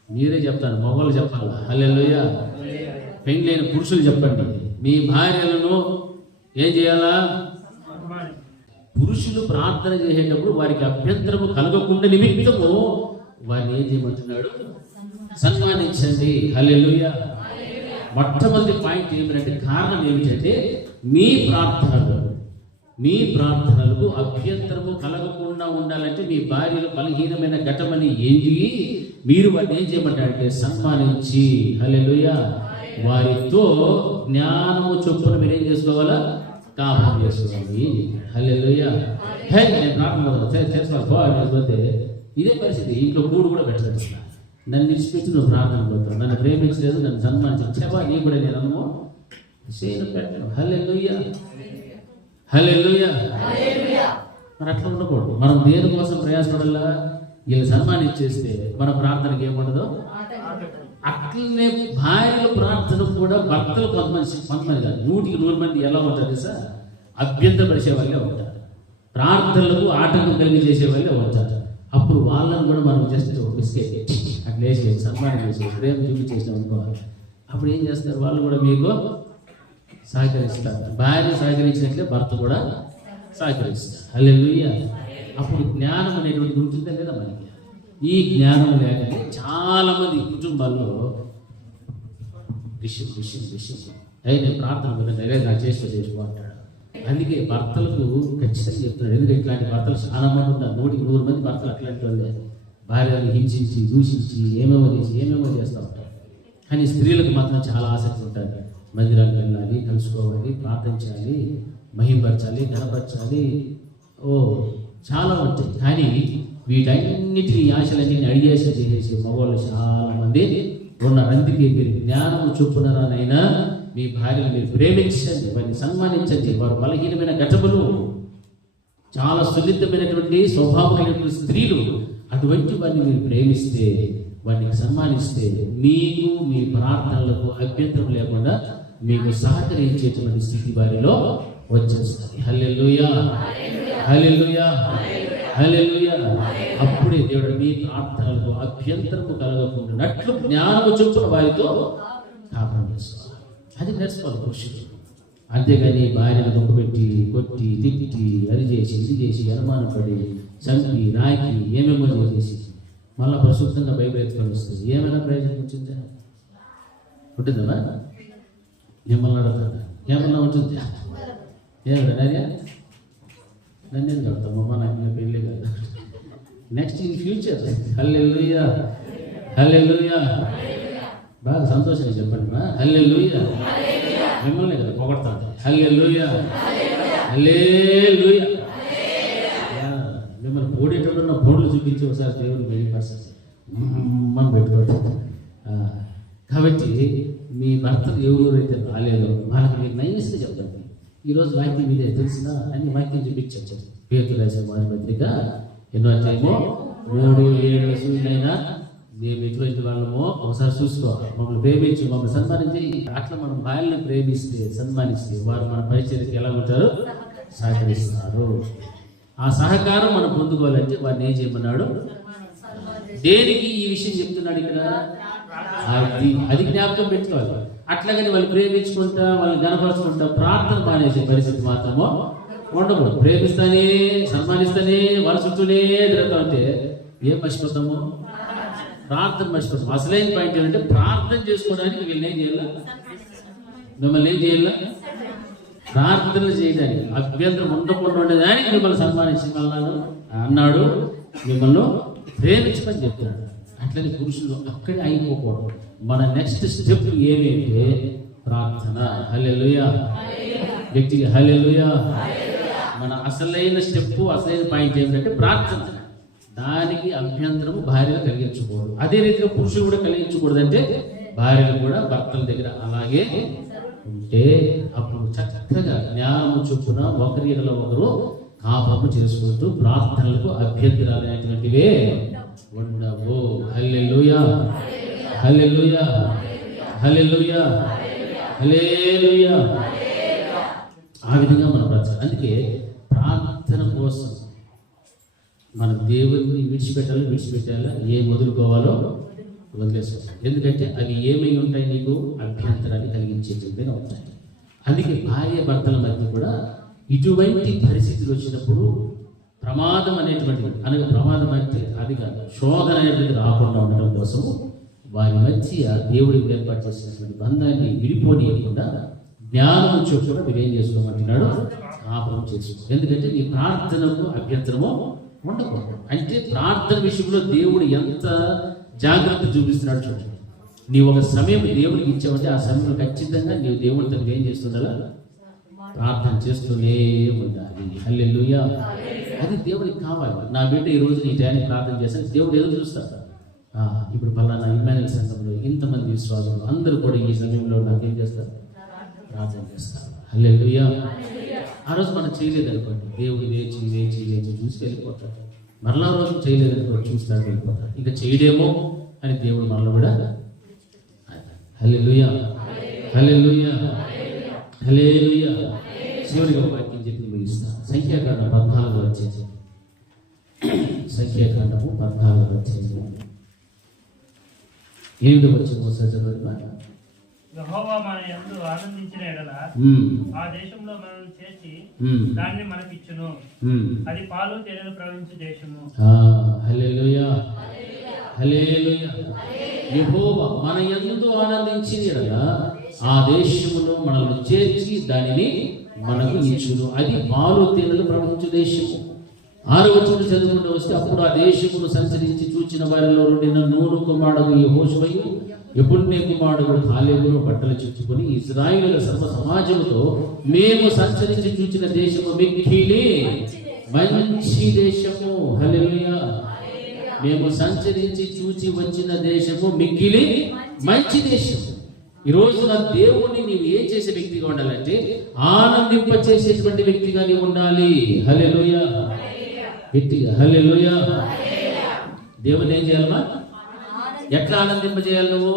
మీరే చెప్తాను, మగవాళ్ళు చెప్పాలా? హల్లెలూయా. పెండ్లైన పురుషులు చెప్పండి, మీ భార్యలను ఏం చేయాలా? పురుషులు ప్రార్థన చేసేటప్పుడు వారికి అభ్యంతరము కలగకుండా నిమిత్తము వారిని ఏం చేయమంటున్నాడు? సన్మానించండి. హల్లెలూయా. మొట్టమొదటి పాయింట్ ఏమిటంటే, కారణం ఏమిటంటే మీ ప్రార్థనలకు అభ్యంతరము కలగకుండా ఉండాలంటే మీ భార్యలు బలహీనమైన ఘటమని ఏంటి మీరు వారిని ఏం చేయమంటారంటే సన్మానించి, హల్లెలూయా, వారితో జ్ఞానము చొప్పున మీరు ఏం చేసుకోవాలా? కాపం చేసుకోవాలి. హల్లెలూయా. నేను ప్రార్థన చేసుకోకపోతే ఇదే పరిస్థితి. ఇంట్లో కూడు కూడా పెట్టలేదు. నన్ను విడిచిపెట్టి నువ్వు ప్రార్థన పోతావు, నన్ను ప్రేమించలేదు, నన్ను సన్మానించలేదు, చెప్పా నీ కూడా నేను అన్నమో చేయను పెట్టను. హల్లెలూయా. హల్లెలూయా. మరి అట్లా ఉండకూడదు. మనం దేనికోసం ప్రయాసపడాలా? వీళ్ళు సన్మానించేస్తే మన ప్రార్థనకి ఏముండదు. అట్లనే భార్యల ప్రార్థన కూడా భర్తలు కొంతమంది కాదు, 100 మంది ఎలా ఉంటారు సార్? అభ్యంతరపరిచే వాళ్ళే ఉంటారు, ప్రార్థనలకు ఆటంకం కలిగి చేసే వాళ్ళే ఉంటారు. అప్పుడు వాళ్ళని కూడా మనం జస్ట్ బిస్కెట్ అట్లా వేసి సన్మానం చేసి ప్రేమ చూపించేసాం అనుకోవాలి. అప్పుడు ఏం చేస్తారు? వాళ్ళు కూడా మీకు సహకరిస్తారు. భార్య సహకరించినట్లే భర్త కూడా సహకరిస్తారు. హల్లెలూయా. అప్పుడు జ్ఞానం అనేటువంటి ఉంటుందా లేదా మనకి? ఈ జ్ఞానం లేకపోతే చాలా మంది కుటుంబాల్లో విషయం నేను ప్రార్థన వినండి, నా చేసుకో అంటాడు. అందుకే భర్తలకు ఖచ్చితంగా చెప్తున్నాడు. ఎందుకంటే ఇట్లాంటి భర్తలు చాలా మంది ఉన్నారు. 100 మంది భర్తలు అట్లాంటి వాళ్ళే. భార్యను హింసించి దూషించి ఏమేమో చేస్తూ ఉంటారు. కానీ స్త్రీలకు మాత్రం చాలా ఆసక్తి ఉంటుంది. మందిరానికి వెళ్ళాలి, కలుసుకోవాలి, ప్రార్థించాలి, మహిమపరచాలి, ఘనపరచాలి, చాలా ఉంటాయి. కానీ వీటన్నిటిని ఆశలన్నీ అడిగేసి చేసేసి మగవాళ్ళు చాలా మంది ఉన్నారు. అందుకే మీరు జ్ఞానము చొప్పునరానైనా మీ భార్యను మీరు ప్రేమించండి, వారిని సన్మానించండి. వారు బలహీనమైన ఘటములు, చాలా సున్నితమైనటువంటి స్వభావం కలిగిన స్త్రీలు, అటువంటి వారిని మీరు ప్రేమిస్తే, వారిని సన్మానిస్తే మీకు మీ ప్రార్థనలకు అభ్యంతరం లేకుండా మీకు సహకరించేటువంటి స్థితి వారిలో వచ్చేస్తుంది. హల్లెలూయా. హల్లెలూయా. హల్లెలూయా. అప్పుడే దేవుడు మీ ప్రార్థనలకు అభ్యంతరము కలగకుండానట్లు జ్ఞానము చొప్పున వారితో కాపురం చేసుకోవాలి. అది నేర్చుకోవాలి పురుషుడు. అంతేగాని భార్యను నొప్పిపెట్టి కొట్టి తిట్టి అది చేసి ఇది చేసి అనుమానపడి చంపి నాకి ఏమేమో చేసి మళ్ళీ పరిశుద్ధంగా బైబిల్ ఎత్తుకొని వస్తుంది. ఏమైనా ప్రయోజనం వచ్చిందా? ఉంటుందమ్మా? మిమ్మల్ని అడుగుతుందా? ఏమన్నా ఉంటుందా? ఏమన్నా నన్ను ఏం కడతామమ్మా? నాకు పెళ్ళి కాదు. Next in future. Hallelujah. Hallelujah. బాగా సంతోషంగా చెప్పండి మా. హల్లెలూయా. మిమ్మల్ని కదా పొగడతాను. హల్లెలూయా. హల్లెలూయా. మిమ్మల్ని పోడేటప్పుడు ఉన్న పోడ్లు చూపించి ఒకసారి దేవుని బయటపరచాలి మనం పెట్టుకోవడం. కాబట్టి మీ భర్తలు ఎవరైతే రాలేదో వాళ్ళకి మీరు నైస్గా చెప్తాను. ఈరోజు వాక్యం మీదే తెలిసిన అన్ని వాక్యం చూపించచ్చు. పేతురు రాసిన మొదటి పత్రిక 8వ అధ్యాయము 3-7 సూచనైనా మేము ఎటువంటి వాళ్ళమో ఒకసారి చూసుకోవాలి. మమ్మల్ని ప్రేమించి మమ్మల్ని సన్మానించి అట్లా మనం భార్యలను ప్రేమిస్తే సన్మానిస్తే వారు మన పరిచర్యకి ఎలా ఉంటారు? సహకరిస్తారు. ఆ సహకారం మనం పొందుకోవాలంటే వారిని ఏం చేయమన్నాడు? దేనికి ఈ విషయం చెప్తున్నాడు ఇక్కడ? అది జ్ఞాపకం పెట్టుకోవాలి. అట్లాగని వాళ్ళు ప్రేమించుకుంటా వాళ్ళని గణపరుచుకుంటా ప్రార్థన మానేసే పరిస్థితి మాత్రమో ఉండకూడదు. ప్రేమిస్తానే సన్మానిస్తానే వాళ్ళ చుట్టూనే తిరుగుతా ఉంటే ఏం మర్చిపోతాము? ప్రార్థన మర్చిపోతాం. అసలైన పాయింట్ ఏంటంటే ప్రార్థన చేసుకోవడానికి వీళ్ళని ఏం చేయాల? మిమ్మల్ని ఏం చేయాల? ప్రార్థనలు చేయడానికి అభ్యంతరం ఉండకుండా ఉండేదానికి మిమ్మల్ని సన్మానించి అన్నాడు. మిమ్మల్ని ప్రేమించమని చెప్తున్నాడు. అట్లనే పురుషులు అక్కడే అయిపోకూడదు. మన నెక్స్ట్ స్టెప్ ఏమైతే ప్రార్థన. హల్లెలూయా. వ్యక్తికి హల్లెలూయా. మన అసలైన స్టెప్ అసలైన పాయింట్ ఏంటంటే ప్రార్థన. దానికి అభ్యంతరము భార్యలు కలిగించకూడదు. అదే రీతిగా పురుషులు కూడా కలిగించకూడదు. అంటే భార్యలు కూడా భర్తల దగ్గర అలాగే ఉంటే అప్పుడు చక్కగా జ్ఞానము చొప్పున ఒకరిలో ఒకరు కాపము చేసుకుంటూ ప్రార్థనలకు అభ్యంతరాలు అనేటువంటివే ఉండవు. హల్లెలూయా, హల్లెలూయా, హల్లెలూయా, హల్లెలూయా. ఆ విధంగా మనం బ్రతకాలి. అందుకే ప్రార్థన కోసం మన దేవుడిని విడిచిపెట్టాలా, ఏం వదులుకోవాలో వదిలేసుకోవాలి. ఎందుకంటే అవి ఏమై ఉంటాయి, నీకు అభ్యంతరాన్ని కలిగించేటువంటివి ఉంటాయి. అందుకే భార్య భర్తల మధ్య కూడా ఇటువంటి పరిస్థితులు వచ్చినప్పుడు ప్రమాదం అనేటువంటిది, అనగా ప్రమాదం అంటే అది కాదు, శోధన అనేటువంటిది రాకుండా ఉండడం కోసము వారి మధ్య దేవుడికి ఏర్పాటు చేసినటువంటి బంధాన్ని విడిపోనీయకుండా జ్ఞానం చొప్పున మీరు ఏం చేసుకోమంటున్నాడు, కాపురం చేసుకో. ఎందుకంటే నీ ప్రార్థనకు అభ్యంతరము ఉండకూడదు. అంటే ప్రార్థన విషయంలో దేవుడు ఎంత జాగ్రత్త చూపిస్తున్నాడు చూడండి. నీ ఒక సమయం దేవుడికి ఇచ్చావంటే ఆ సమయంలో ఖచ్చితంగా నీవు దేవుడితో ఏం చేస్తుండాలా, ప్రార్థన చేస్తూనే ఉండాలి. హల్లెలూయా. అది దేవుడికి కావాలి. నా బిడ్డ ఈ రోజు నీ టైంకి ప్రార్థన చేస్తాను, దేవుడు ఏదో చూస్తాడు. ఇప్పుడు పలానా ఇమ్మానుయేల్ సంఘంలో ఇంతమంది విశ్వాసులు అందరూ కూడా ఈ సమయంలో నాకేం చేస్తారు, ప్రార్థన చేస్తారు. హల్లెలూయా. ఆ రోజు మనం చేయలేదు అనుకోండి, దేవుడు వేచి వేచి వేచి చూసి వెళ్ళిపోతాడు. మరలా రోజు చేయలేదు అనుకోండి, చూస్తాడు, వెళ్ళిపోతాడు. ఇంకా చేయడేమో అని దేవుడు మనలో కూడా. హల్లెలూయా, హల్లెలూయా, హల్లెలూయా. చివరిగా వాక్యం చెప్పి ముగిస్తాను. సంఖ్యాకాండం 14 వచ్చేసి, సంఖ్యాకాండము 14 వచ్చేసి 7 వచ్చి చదవండి. యెహోవా మన యందు ఆనందించిన ఎడల ఆ దేశంలో మనల్ని చేర్చి దాన్ని మనకిచ్చును. అది పాలు తేనెలు ప్రవహించే దేశము. హల్లెలూయా, హల్లెలూయా. యెహోవా మన యందు ఆనందించిన ఎడల ఆ దేశములో మనల్ని చేర్చి దానిని మనకు ఇచ్చును. అది పాలు తేనెలు ప్రవహించు దేశము. 6వ వచనం చదువుకుంటూ వస్తే, అప్పుడు ఆ దేశమును సంచరించి చూచిన వారిలో నుండిన నూను కుమారుడు యెహోషువయు యెఫున్నె కుమారుడు కాలేబును బట్టలు చుట్టుకొని ఇశ్రాయేలుల సర్వ సమాజముతో, మేము సంచరించి చూచిన దేశము మిక్కిలి మంచి దేశము. హల్లెలూయా. మేము సంచరించి చూచి వచ్చిన దేశము మిక్కిలి మంచి దేశము. ఈ రోజున దేవుణ్ణి నీవు ఏం చేసే వ్యక్తిగా ఉండాలంటే ఆనందింప చేసేటువంటి వ్యక్తిగా నీవు ఉండాలి. హల్లెలూయా. వ్యక్తిగా హల్లెలూయా. దేవుని ఏం చేయాలమ్మా, ఎట్లా ఆనందింపజేయాలి? నువ్వు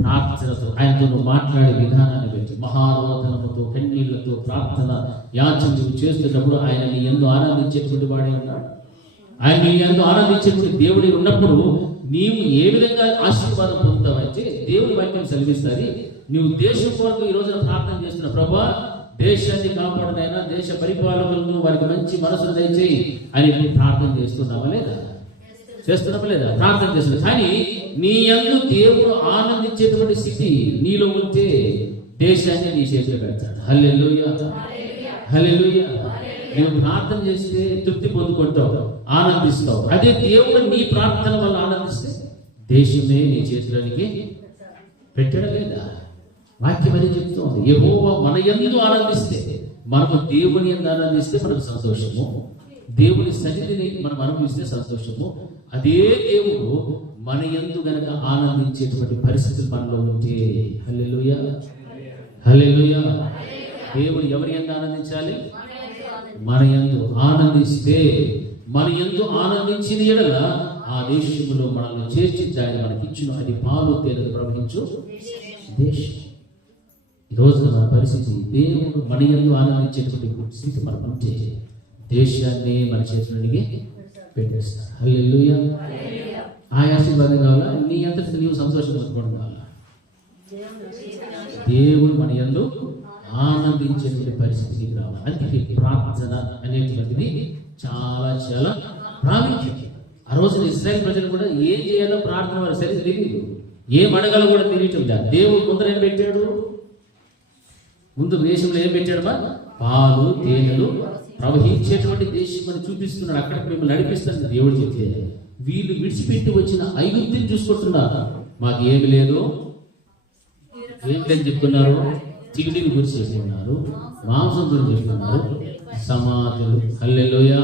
ప్రార్థనతో, ఆయనతో నువ్వు మాట్లాడే విధానాన్ని బట్టి మహారోధనముతో కన్నీళ్లతో ప్రార్థన యాచన నువ్వు చేస్తున్నప్పుడు ఆయన నీ యందు ఆనందించేటువంటి వాడే ఉన్నాడు. ఆయన నీ యందు ఆనందించేటువంటి దేవుడి ఉన్నప్పుడు నీవు ఏ విధంగా ఆశీర్వాదం పొందుతావంటే దేవుని వాక్యం సెలవిస్తుంది. నువ్వు దేశం కొరకు ఈ రోజున ప్రార్థన చేస్తున్న, ప్రభా దేశాన్ని కాపాడునైనా, దేశ పరిపాలకులను వారికి మంచి మనసును దయచేయి అని ప్రార్థన చేస్తున్నావా లేదా? చేస్తున్నావా లేదా? ప్రార్థన చేస్తున్నావు. కానీ నీ యందు దేవుడు ఆనందించేటువంటి స్థితి నీలో ఉంటే దేశాన్ని నీ చేతిలో పెడతాడు. హల్లెలూయా, హల్లెలూయా. నువ్వు ప్రార్థన చేస్తే తృప్తి పొందుకుంటావు, ఆనందిస్తావు. అదే దేవుడు నీ ప్రార్థన వల్ల ఆనందిస్తే దేశమే నీ చేతిలోనికి పెట్టడం లేదా? వాక్యం అదే చెప్తుంది. యెహోవా మన యందు ఆనందిస్తే, మనము దేవుని యందు ఆనందిస్తే మనకు సంతోషము, దేవుని సన్నిధిని మనం అనుభవిస్తే సంతోషము. అదే దేవుడు మన యందు గనక ఆనందించేటువంటి పరిస్థితులు మనలో ఉంటే, హల్లెలూయా, హల్లెలూయా. దేవుడు ఎవరి యందు ఆనందించాలి? మన యందు ఆనందిస్తే, మన యందు ఆనందించిన ఎడల ఆ దేశంలో మనల్ని చేర్చి దాన్ని మనకిచ్చును. అది పాలు తేనెలు ప్రవహించు దేశం. ఈ రోజు మన పరిస్థితి, దేవుడు మన యందు ఆనందించేటువంటి స్థితి మనం ఉంటే దేశాన్ని మన చేతులకి పెట్టేస్తారు. హల్లెలూయా. ఆ ఆశీర్వాదం కావాలా? నీ అంతటి నీవు సంతోషంగా బతుకోవడం కావాలా? దేవుడు మన యందు ఆనందించేటువంటి పరిస్థితికి రావాలి. అందుకే ప్రార్థన అనేటువంటిది చాలా చాలా ప్రాముఖ్యం. ఆ రోజున ఇశ్రాయేలు ప్రజలు కూడా ఏం చేయాలో ప్రార్థన వారు సరిగ్గా తెలియదు, ఏం అడగాలో కూడా తెలియటం లేదు. దేవుడు ముందర ఏం పెట్టాడు? ముందు దేశంలో ఏం పెట్టాడమ్మా? పాలు తేనెలు ప్రవహించేటువంటి దేశం అని చూపిస్తున్నాడు. అక్కడికి మిమ్మల్ని నడిపిస్తాను దేవుడు చెప్తే, వీళ్ళు విడిచిపెట్టి వచ్చిన ఐగుప్తుని చూసుకుంటున్నారు. మాకు ఏమి లేదు, ఏం లేదు చెప్తున్నారు. తిండిని గురించి చెప్తున్నారు, మాంసం గురించి చెప్తున్నారు, సమాధులు. హల్లెలూయా.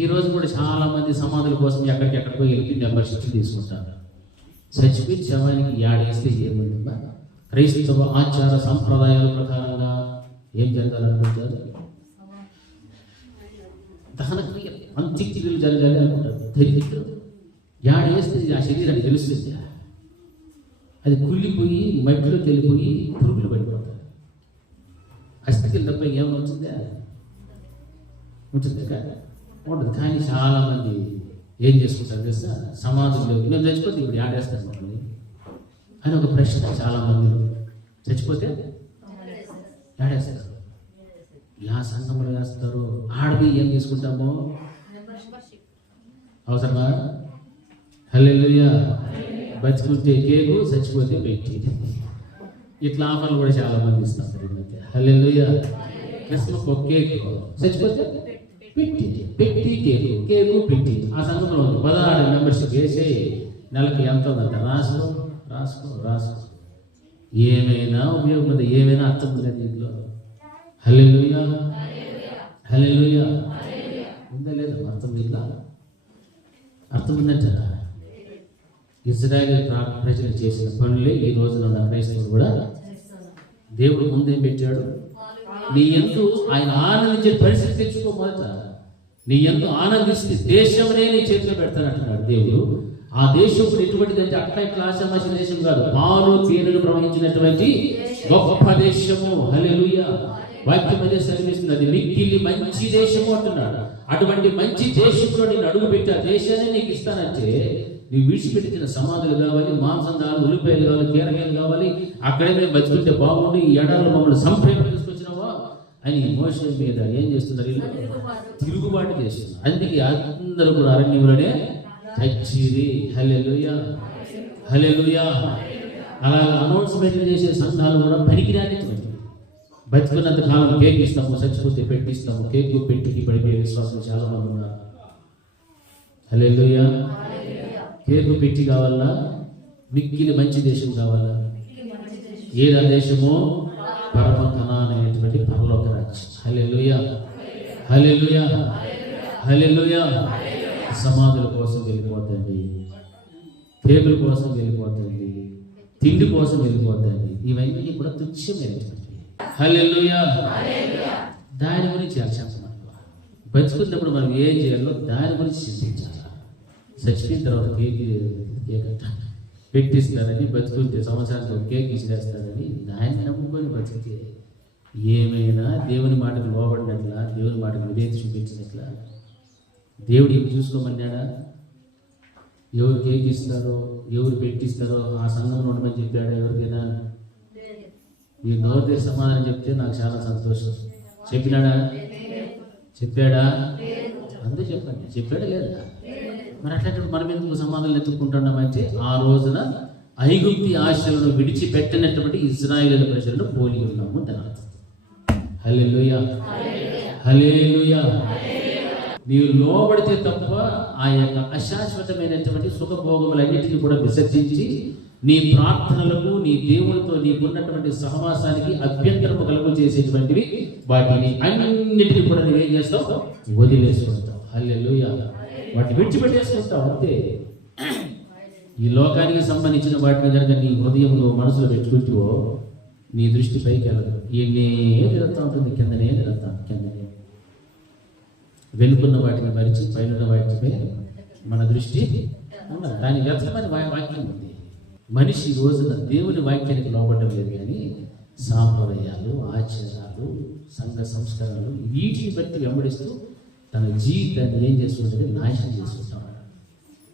ఈ రోజు కూడా చాలా మంది సమాధుల కోసం ఎక్కడికెక్కడికో వెళ్ళి మెంబర్షిప్ తీసుకుంటారు. చచ్చిపోయి శవానికి యాడేస్తే ఏముంటుందా? క్రైస్తవ ఆచార సంప్రదాయాల ప్రకారంగా ఏం జరగాలనుకుంటారు? దహన క్రియలు అంత్యక్రియలు జరగాలి అనుకుంటారు. దరిద్రం యాడ వేస్తే ఆ శరీరానికి తెలుస్తుంది. అది కుళ్ళిపోయి మట్టిలో తెలిపోయి పురుగులు పడిపోతాయి. అస్థికలు తప్ప ఏమవుతుందా? ఉంటుంది కదా, ఉంటుంది. కానీ చాలామంది ఏం చేసుకుంటారు తెలుసా? సమాధుల్లో మేము చచ్చిపోతే ఇప్పుడు ఆడేస్తాను మమ్మల్ని అని ఒక ప్రశ్న చాలామంది. చచ్చిపోతే ఆడేస్తారు. యా సంఘంలో వేస్తారు. ఆడవి ఏం తీసుకుంటామో అవసరమా? హల్లెలూయా. బతుకుంటే కేకు, చచ్చిపోతే పెట్టి, ఇట్లా ఆఫర్లు కూడా చాలామంది ఇస్తారు ఈ మధ్య. హల్లెలూయా. క్రిస్మస్ ఒక కేక్, చచ్చిపోతే పెట్టి కేకు, కేకు పెట్టి. ఆ సంఘంలో ఉంది 16 మెంబర్షిప్ వేసే నెలకి ఎంత ఉందంట రాసుకో. ఏమైనా ఉపయోగం ఉంది, ఏమైనా అర్థం ఉంది దీంట్లో. హల్లెలూయా. ఉందా లేదా అర్థం? దీంట్లో అర్థం ఉందంట. ఇజ్రాయేల్ ప్రజలు చేసిన పనులే ఈ రోజున ఉన్న క్రైస్తవులు కూడా దేవుడు ముందేం పెట్టాడు? నీ యందు ఆయన ఆనందించే పరిస్థితి తెచ్చుకోమాట. నీ యందు ఆనందిస్తే దేశంనే నీ చేతిలో పెడతానంటున్నాడు దేవుడు. ఆ దేశం ఎటువంటిదంటే అట్లా ఇట్లా ఆశామాషి దేశం కాదు, పాలు తేనెలు ప్రవహించినటువంటి గొప్ప దేశము. హల్లెలూయా. వాక్యం అదే సెలవిస్తుంది, అది మిక్కిలి మంచి దేశము అంటున్నాడు. అటువంటి మంచి దేశంలో నేను అడుగు పెట్టి ఆ దేశాన్ని నీకు ఇస్తానంటే నీవు విడిచిపెట్టిన సమాధులు కావాలి, మాంసం కావాలి, ఉల్లిపాయలు కావాలి, కీరగాయలు కావాలి, అక్కడే మేము బతుకుంటే బాగుండి ఈ ఎడారులు మమ్మల్ని సంప్రేమ తీసుకొచ్చినావా అని మోషే మీద ఏం చేస్తున్నారు? తిరుగుబాటు చేస్తున్నారు. అందుకే అందరూ కూడా అరణ్యంలోనే చచ్చిరి. హల్లెలూయా. అలా అనౌన్స్మెంట్లు చేసే సంఘాలు కూడా పనికిరానిటువంటి. బతుకున్నంత కాలం కేక్ ఇస్తాము, చచ్చిపోతే పెట్టిస్తాము. కేకు పెట్టికి పడిపోయే విశ్వాసం చాలా మంది ఉన్నారు. హల్లెలూయా. కేకు పెట్టి కావాలా? మిక్కిలి మంచి దేశం కావాలా? ఏదా దేశము? పరమ కనాన్ అనేటువంటి పరలోక రాజ్యం. హల్లెలూయా. సమాధుల కోసం వెళ్ళిపోతుంది, కేకుల కోసం వెళ్ళిపోతుంది, తిండి కోసం వెళ్ళిపోతుంది. ఇవన్నీ కూడా తుచ్చమైనటువంటి. హల్లెలూయా. దాని గురించి చెప్పమని బతుకున్నప్పుడు మనం ఏం చేయాలో దాని గురించి చింతించాలి. చచ్చిపోయిన తర్వాత కేక్ పెట్టిస్తారని, బతుకుంటే సంవత్సరానికి కేక్ ఇచ్చేస్తారని దాన్ని నమ్ముకొని బతికితే ఏమైనా దేవుని మాటకు లోబడినట్లా, దేవుని మాటకు విధేయత చూపించినట్లా. దేవుడు ఏమి చూసుకోమన్నాడా? ఎవరు కేక్ ఇస్తారో, ఎవరు పెట్టిస్తారో ఆ సంఘంలో ఉండమని చెప్పాడా? ఎవరికైనా ఈ నోరు సమాధానం చెప్తే నాకు చాలా సంతోషం. చెప్పాడా? అందరూ చెప్పండి. చెప్పాడా లేదా? మరి అట్లాంటి మనం ఎందుకు సమాధానం ఎత్తుకుంటున్నామంటే ఆ రోజున ఐగుప్తి ఆశలను విడిచిపెట్టినటువంటి ఇజ్రాయేలు ప్రజలను పోలి ఉన్నాము దాని అర్థం. హల్లెలూయా. నీవు లోబడితే తప్ప ఆ యొక్క అశాశ్వతమైనటువంటి సుఖభోగములన్నిటిని కూడా విసర్జించి నీ ప్రార్థనలకు, నీ దేవునితో నీకున్నటువంటి సహవాసానికి అభ్యంతరము కలుగు చేసేటువంటివి వాటిని అన్నిటిని కూడా నువ్వేం చేస్తావు? వదిలేసుకుంటావు. హల్లెలూయా. వాటిని విడిచిపెట్టేసుకుంటావు అంతే. ఈ లోకానికి సంబంధించిన వాటిని కనుక నీ హృదయంలో మనసులో పెట్టుకుంటూ నీ దృష్టి పైకి వెళ్ళదు. ఎన్నే తిరుగుతూ ఉంటుంది, కిందనే వెనుకున్న వాటిని మరిచి పైన వాటిపై మన దృష్టి ఉన్నది. దాని వ్యర్థమైన వాక్యం ఉంది. మనిషి రోజున దేవుని వాక్యానికి లోబడడం లేదు, కానీ సాంప్రదాయాలు, ఆచారాలు, సంఘ సంస్కారాలు వీటిని బట్టి వెంబడిస్తూ తన జీవితాన్ని ఏం చేస్తుంటే నాశనం చేసుకుంటాడు,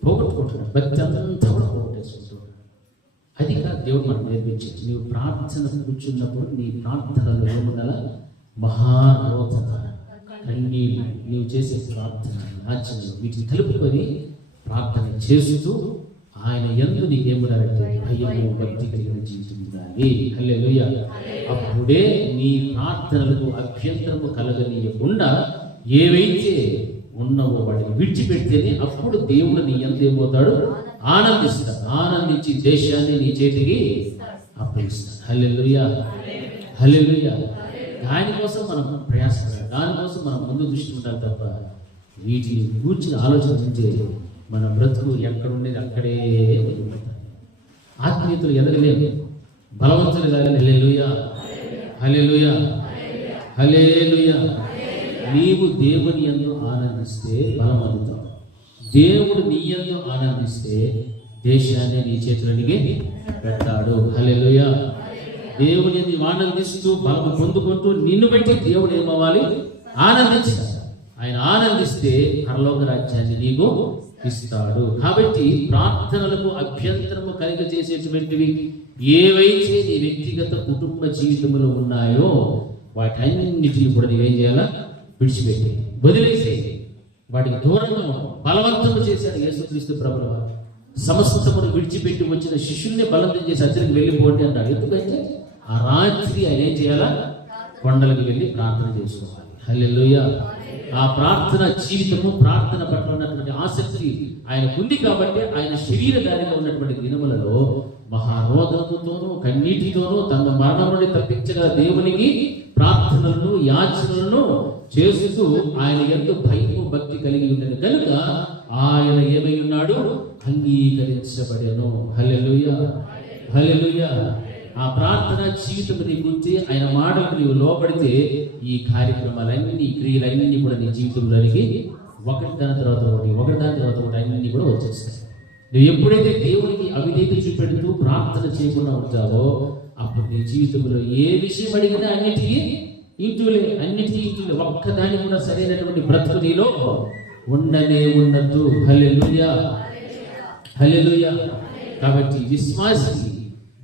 పోగొట్టుకుంటున్నాడు. భక్తి అంతా కూడా పోగొట్టేసుకుంటున్నాడు. అది కాదు దేవుడు మనకు నేర్పించింది. నీవు ప్రార్థన కూర్చున్నప్పుడు నీ ప్రార్థనలు ఏమగల మహారోధన, కన్నీళ్ళు, నీవు చేసే ప్రార్థన, ఆచరణలు వీటిని కలుపుకొని ప్రార్థన చేస్తూ ఆయన యందు నీకేమన్నారంటే భయము, భక్తి కలిగిన జీవితం ఉండాలి. హల్లెలూయా. అప్పుడే నీ ప్రార్థనలకు అభ్యంతరము కలగనీయకుండా ఏవైతే ఉన్నవో వాటిని విడిచిపెడితేనే అప్పుడు దేవుడు నీ యందు ఏమవుతాడు? ఆనందిస్తాడు. ఆనందించి దేశాన్ని నీ చేతికి అప్పగిస్తాడు. హల్లెలూయా. దానికోసం మనం ప్రయాసపడాలి, దానికోసం మనం ముందు దృష్టి ఉండాలి తప్ప వీటిని కూర్చుని ఆలోచించే మన బ్రతుకు ఎక్కడుండేది అక్కడే ఉంటాయి. ఆత్మీయతలు ఎదగలేము, బలవంతులు కాదు. హల్లెలూయా. నీవు దేవుని యందు ఆనందిస్తే బలం పొందుతావు. దేవుడు నీ యందు ఆనందిస్తే దేశాన్ని నీ చేతులనిగే పెడతాడు. హల్లెలూయా. దేవుని నీవు ఆనందిస్తూ బలం పొందుకుంటూ నిన్ను బట్టి దేవుడు ఏమవ్వాలి? ఆనందించాలి. ఆయన ఆనందిస్తే పరలోక రాజ్యాన్ని నీకు ఇస్తాడు. కాబట్టి ప్రార్థనలకు అభ్యంతరము కలిగజేసేటువంటివి ఏవైతే నీ వ్యక్తిగత కుటుంబ జీవితంలో ఉన్నాయో వాటన్నిటిని కూడా నీవేం చేయాలా? విడిచిపెట్టి వదిలేసే, వాటికి దూరంగా బలవంతము చేశాడు యేసుక్రీస్తు ప్రభువు. సమస్తమును విడిచిపెట్టి వచ్చిన శిష్యుల్ని బలవంతం చేసి అతనికి వెళ్ళిపోండి అన్నాడు. ఎందుకంటే ఆ రాత్రి ఆయన ఏం చేయాలా? కొండలకు వెళ్ళి ప్రార్థన చేసుకోవాలి. హల్లెలూయా. ఆ ప్రార్థన జీవితము, ప్రార్థన పట్ల ఉన్నటువంటి ఆసక్తి ఆయనకు ఉంది కాబట్టి ఆయన శరీరధారిగా ఉన్నటువంటి దినములలో మహారోధముతోనూ కన్నీటితోనూ తన మరణం నుండి తప్పించగల దేవునికి ప్రార్థనలను యాచనలను చేస్తూ ఆయన ఎంతో భయము భక్తి కలిగి ఉన్నది కనుక ఆయన ఏమై ఉన్నాడు? అంగీకరించబడెను. హల్లెలూయా. హల్లెలూయా. ఆ ప్రార్థన జీవితం నీకు ఉంటే, ఆయన మాటలకు నీవు లోపడితే ఈ కార్యక్రమాలన్నీ, ఈ క్రియలన్నీ కూడా నీ జీవితంలోనికి ఒకటి దాని తర్వాత ఒకటి అన్నీ కూడా వచ్చేస్తాయి. నువ్వు ఎప్పుడైతే దేవునికి అవిధేయత చూపెడుతూ ప్రార్థన చేయకుండా ఉంటావో అప్పుడు నీ జీవితంలో ఏ విషయం అడిగినా అన్నిటికీ ఇంటూలే ఒక్కదాని కూడా సరైనటువంటి బ్రతుకు నీలో ఉండనే ఉండదు. హల్లెలూయా. హల్లెలూయా. కాబట్టి విశ్వాసికి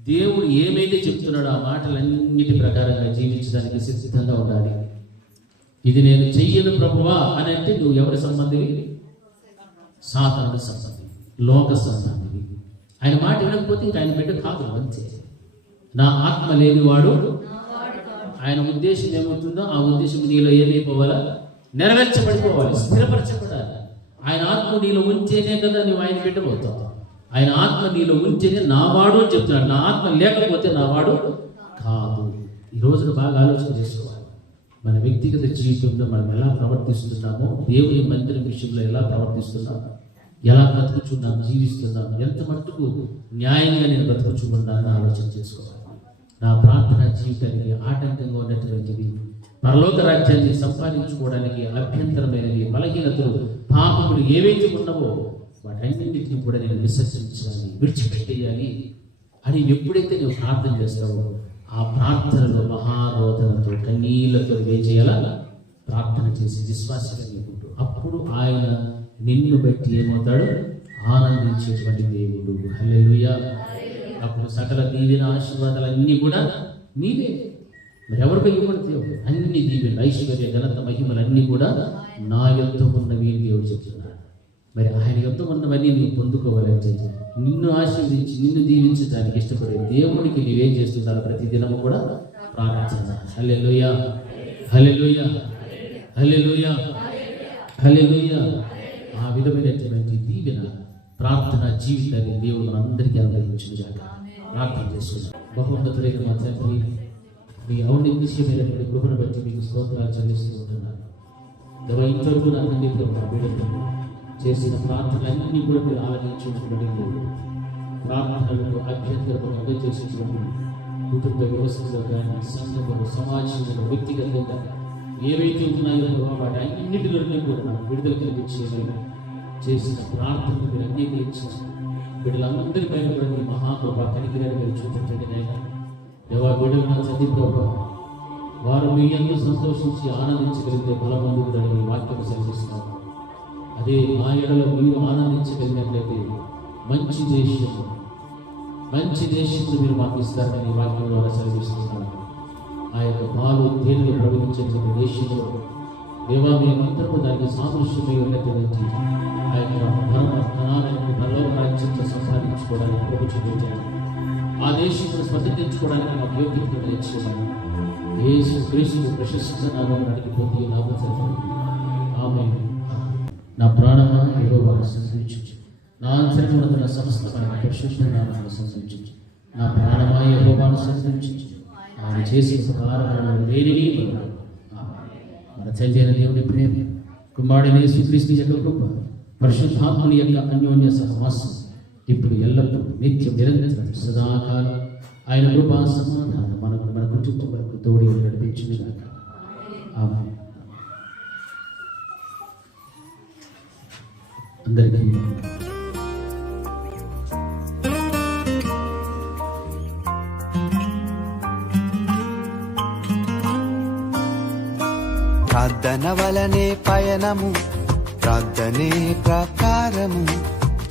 దేవుడు ఏమైతే చెప్తున్నాడో ఆ మాటలన్నిటి ప్రకారంగా జీవించడానికి సిద్ధంగా ఉండాలి. ఇది నేను చెయ్యను ప్రభువా అని అంటే నువ్వు ఎవరి సంబంధివి? సాతానుడి సంబంధి, లోక సంబంధివి. ఆయన మాట వినకపోతే ఇంకా ఆయన బిడ్డ కాదు. అంతే. నా ఆత్మ లేనివాడు, ఆయన ఉద్దేశం ఏమవుతుందో ఆ ఉద్దేశం నీలో ఏమైపోవాలా? నెరవేర్చబడిపోవాలి, స్థిరపరచబడాలి. ఆయన ఆత్మ నీలో ఉంటేనే కదా నువ్వు ఆయన బిడ్డపోతావు. ఆయన ఆత్మ నీలో ఉంటేనే నావాడు అని చెప్తున్నాడు. నా ఆత్మ లేకపోతే నావాడు కాదు. ఈ రోజున బాగా ఆలోచన చేసుకోవాలి. మన వ్యక్తిగత జీవితంలో మనం ఎలా ప్రవర్తిస్తున్నామో, దేవుని మందిరం విషయంలో ఎలా ప్రవర్తిస్తున్నాం, ఎలా బ్రతుకుచున్నాం, జీవిస్తున్నాం, ఎంత మట్టుకు న్యాయంగా నేను బ్రతుకుచున్నానని ఆలోచన చేసుకోవాలి. నా ప్రార్థన జీవితానికి ఆటంకంగా ఉన్నటువంటివి, పరలోక రాజ్యాన్ని సంపాదించుకోవడానికి అభ్యంతరమైనవి, బలహీనతలు, పాపములు ఏవైతే ఉన్నావో వాటన్నింటినీ కూడా నేను విసర్జించాలి, విడిచిపెట్టేయాలి అని ఎప్పుడైతే నువ్వు ప్రార్థన చేస్తావో ఆ ప్రార్థనలో మహారోధనతో కన్నీళ్లతో ఏం చేయాలా? ప్రార్థన చేసి విశ్వాసంగా నీకుంటూ అప్పుడు ఆయన నిన్ను బట్టి ఏమవుతాడు? ఆనందించేటువంటి దేవుడు. హల్లెలూయా. అప్పుడు సకల దీవెన ఆశీర్వాదాలన్నీ కూడా నీవే. మరి ఎవరికో ఇవ్వబడతాయో అన్ని దీవెన, ఐశ్వర్య, ఘనత, మహిమలన్నీ కూడా నా యొద్ద ఉన్నవి అని దేవుడు చెప్తున్నాడు. మరి ఆయన యొద్ద ఉన్నవన్నీ నువ్వు పొందుకోవాలంటే నిన్ను ఆశీర్వదించి నిన్ను దీవించడానికి ఇష్టపడే దేవునికి నీవేం చేస్తున్నావు? ప్రతి దినము కూడా ప్రార్థన. హల్లెలూయా. హల్లెలూయా. హల్లెలూయా. హల్లెలూయా. ఆ విధమైనటువంటి దీవెన ప్రార్థన జీవితాన్ని దేవుడు మనందరికీ అనుగ్రహించుగాక. ప్రార్థన చేస్తున్నాం. బహుమతులైన మా తండ్రి, మీ ఔన్నత్యమైనటువంటి కృపను బట్టి మీకు స్తోత్రాలు చెల్లిస్తూ ఉంటున్నాను. ఇంతవరకు నా తండ్రి బిడ్డలు చేసిన ప్రార్థనలన్నీ కూడా మీరు ఆలోచించుకోండి. ప్రార్థనలకు అభ్యంతరము అందజేసేటువంటి కుటుంబ వ్యవస్థలో కానీ, సంఘంలో, సమాజంలో, వ్యక్తిగతంగా ఏవైతే ఉన్నాయో వాటి అన్నింటిలోనే కూడా విడుదల కలిగించేది చేసిన ప్రార్థనలు మీరు అంగీకరించారు. బిడ్డలందరిపైన కూడా మీ మహాకృప కనికిరాన్ని మీరు చూపించండి. దేవా, బిడ్డలు చదివి ప్రభావ వారు మీ అందరూ సంతోషించి ఆనందించగలిగితే బలవంతుడని మీ వాక్యం సెలవిస్తున్నారు. అదే మా ఎడలో మీరు ఆనందించగలిగినట్లయితే మంచి దేశం మీరు మాకు ఇస్తారని వాక్యంలో సెలవిస్తున్నారు. ఆ యొక్క పాలు తేనెలు ప్రవహించేటువంటి దేశంలో దేవా మేమందరూ దానికి సాదృశ్యమై ఉన్నటువంటి ఆ యొక్క ధనాలను పరలోక రాజ్యంలో సంపాదించుకోవడానికి ప్రభు చూపించారు. ఆ దేశంలో స్వతంత్రించుకోవడానికి మాకు యోగ్యత నేర్చుకోవాలి. యేసు క్రీస్తు ప్రశస్త నామమున పొంది నామం ఆమేన్. నా ప్రాణమా యెహోవాను స్తుతించు, నా అంతరంగమున సమస్తమైన పరిశుద్ధ నామమును స్తుతించు. నా ప్రాణమా యెహోవాను స్తుతించు, ఆయన చేసిన ఉపకారములను వేరేవి మన తండ్రి అయిన దేవుని ప్రేమ, కుమారుడైన యేసుక్రీస్తు యొక్క కృప, పరిశుద్ధాత్మని యొక్క అన్యోన్య సహవాసం ఇప్పుడు ఎల్లప్పుడూ నిత్యం నిరంతరం సదాకాలం ఆయన కృపా సమాధానం మనకు మన కుటుంబాలకు తోడి నడిపించును గాక. ఆమేన్. అందరికీ ప్రార్థన వలనే పయనము, ప్రార్థనే ప్రాకారము,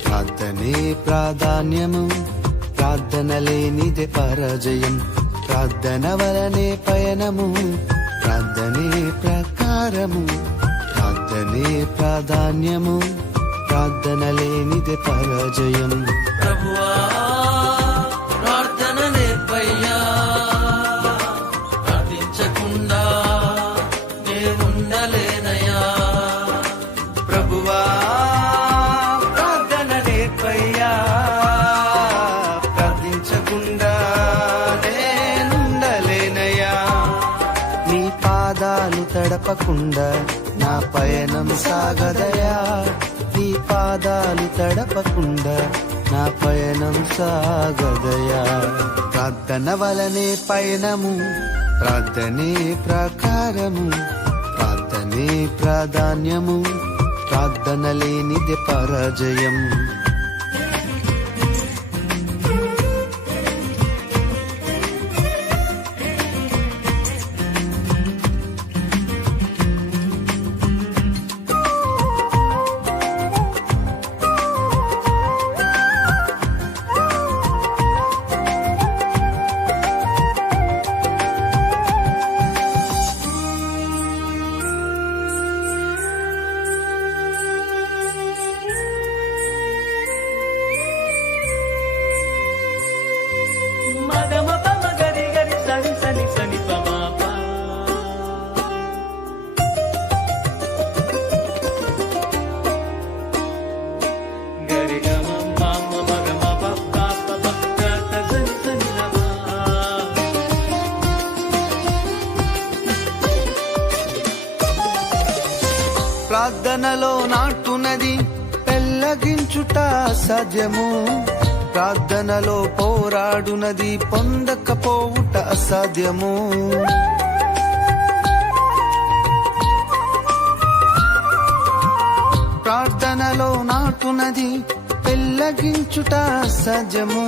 ప్రార్థనే ప్రాధాన్యము, ప్రార్థన లేనిదే పరాజయం. ప్రార్థన వలనే పయనము, ప్రార్థనే ప్రాకారము, ప్రార్థనే ప్రాధాన్యము, ప్రార్థన లేనిదే పరాజయం. ప్రభువా ప్రార్థన నేర్పయ్యా, ప్రార్థించకుండా నేనుండలేనయ్యా. ప్రభువా ప్రార్థన నేర్పయ్యా, ప్రార్థించకుండా నేనుండలేనయ్యా. నీ పాదాలు తడపకుండా నా పయనం సాగదయా, నీ పాదాలు తడపకుండా నా పయనం సాగదయా. ప్రార్థన వలనే పయనము, ప్రార్థనే ప్రాకారము, ప్రార్థనే ప్రాధాన్యము, ప్రార్థన లేనిదే పరాజయం. మగమ పమ గరి గరి సని సని సని పమ ప. గరి గమ మమ మగమ పప్ప పప్ప సని సని నమ. ప్రార్థనలో నాటునది పెళ్ళగించుట అసాధ్యము, ప్రార్థనలో పోరాడునది పొందకపోవుట అసాధ్యము. ప్రార్థనలో నాటునది పెళ్ళగించుట అసాధ్యము,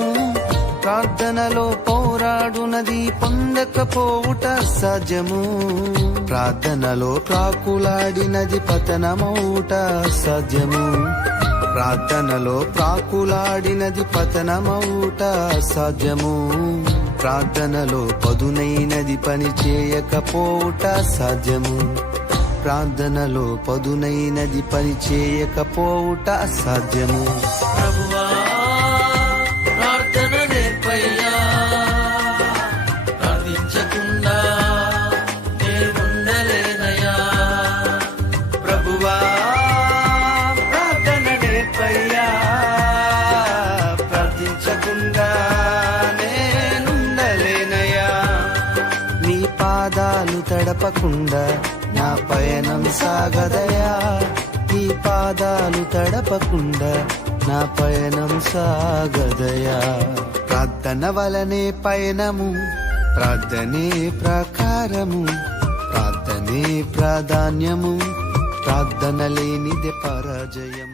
ప్రార్థనలో పోరాడునది పొందకపోవుట అసాధ్యము. ప్రార్థనలో ప్రాకులాడినది పతనమౌట అసాధ్యము, ప్రార్థనలో ప్రాకులాడినది పతనమౌట అసాధ్యము. ప్రార్థనలో పదునైనది పని చేయకపోవుట అసాధ్యము, ప్రార్థనలో పదునైనది పని చేయకపోవుట అసాధ్యము. ప్రభువా ప్రార్థన నేర్పయ్యా, ప్రార్థించకుండా నేనుండలేనయ్యా. ప్రభువా ప్రార్థన నేర్పయ్యా, ప్రార్థించకుండా నేనుండలేనయ్యా. నీ పాదాలు తడపకుండా నా పయనం సాగదయా, నీ పాదాలు తడపకుండా నా పయనం సాగదయా. ప్రార్థన వలనే పయనము, ప్రార్థనే ప్రాకారము, ప్రార్థనే ప్రాధాన్యము, ప్రార్థన లేనిదే పరాజయం.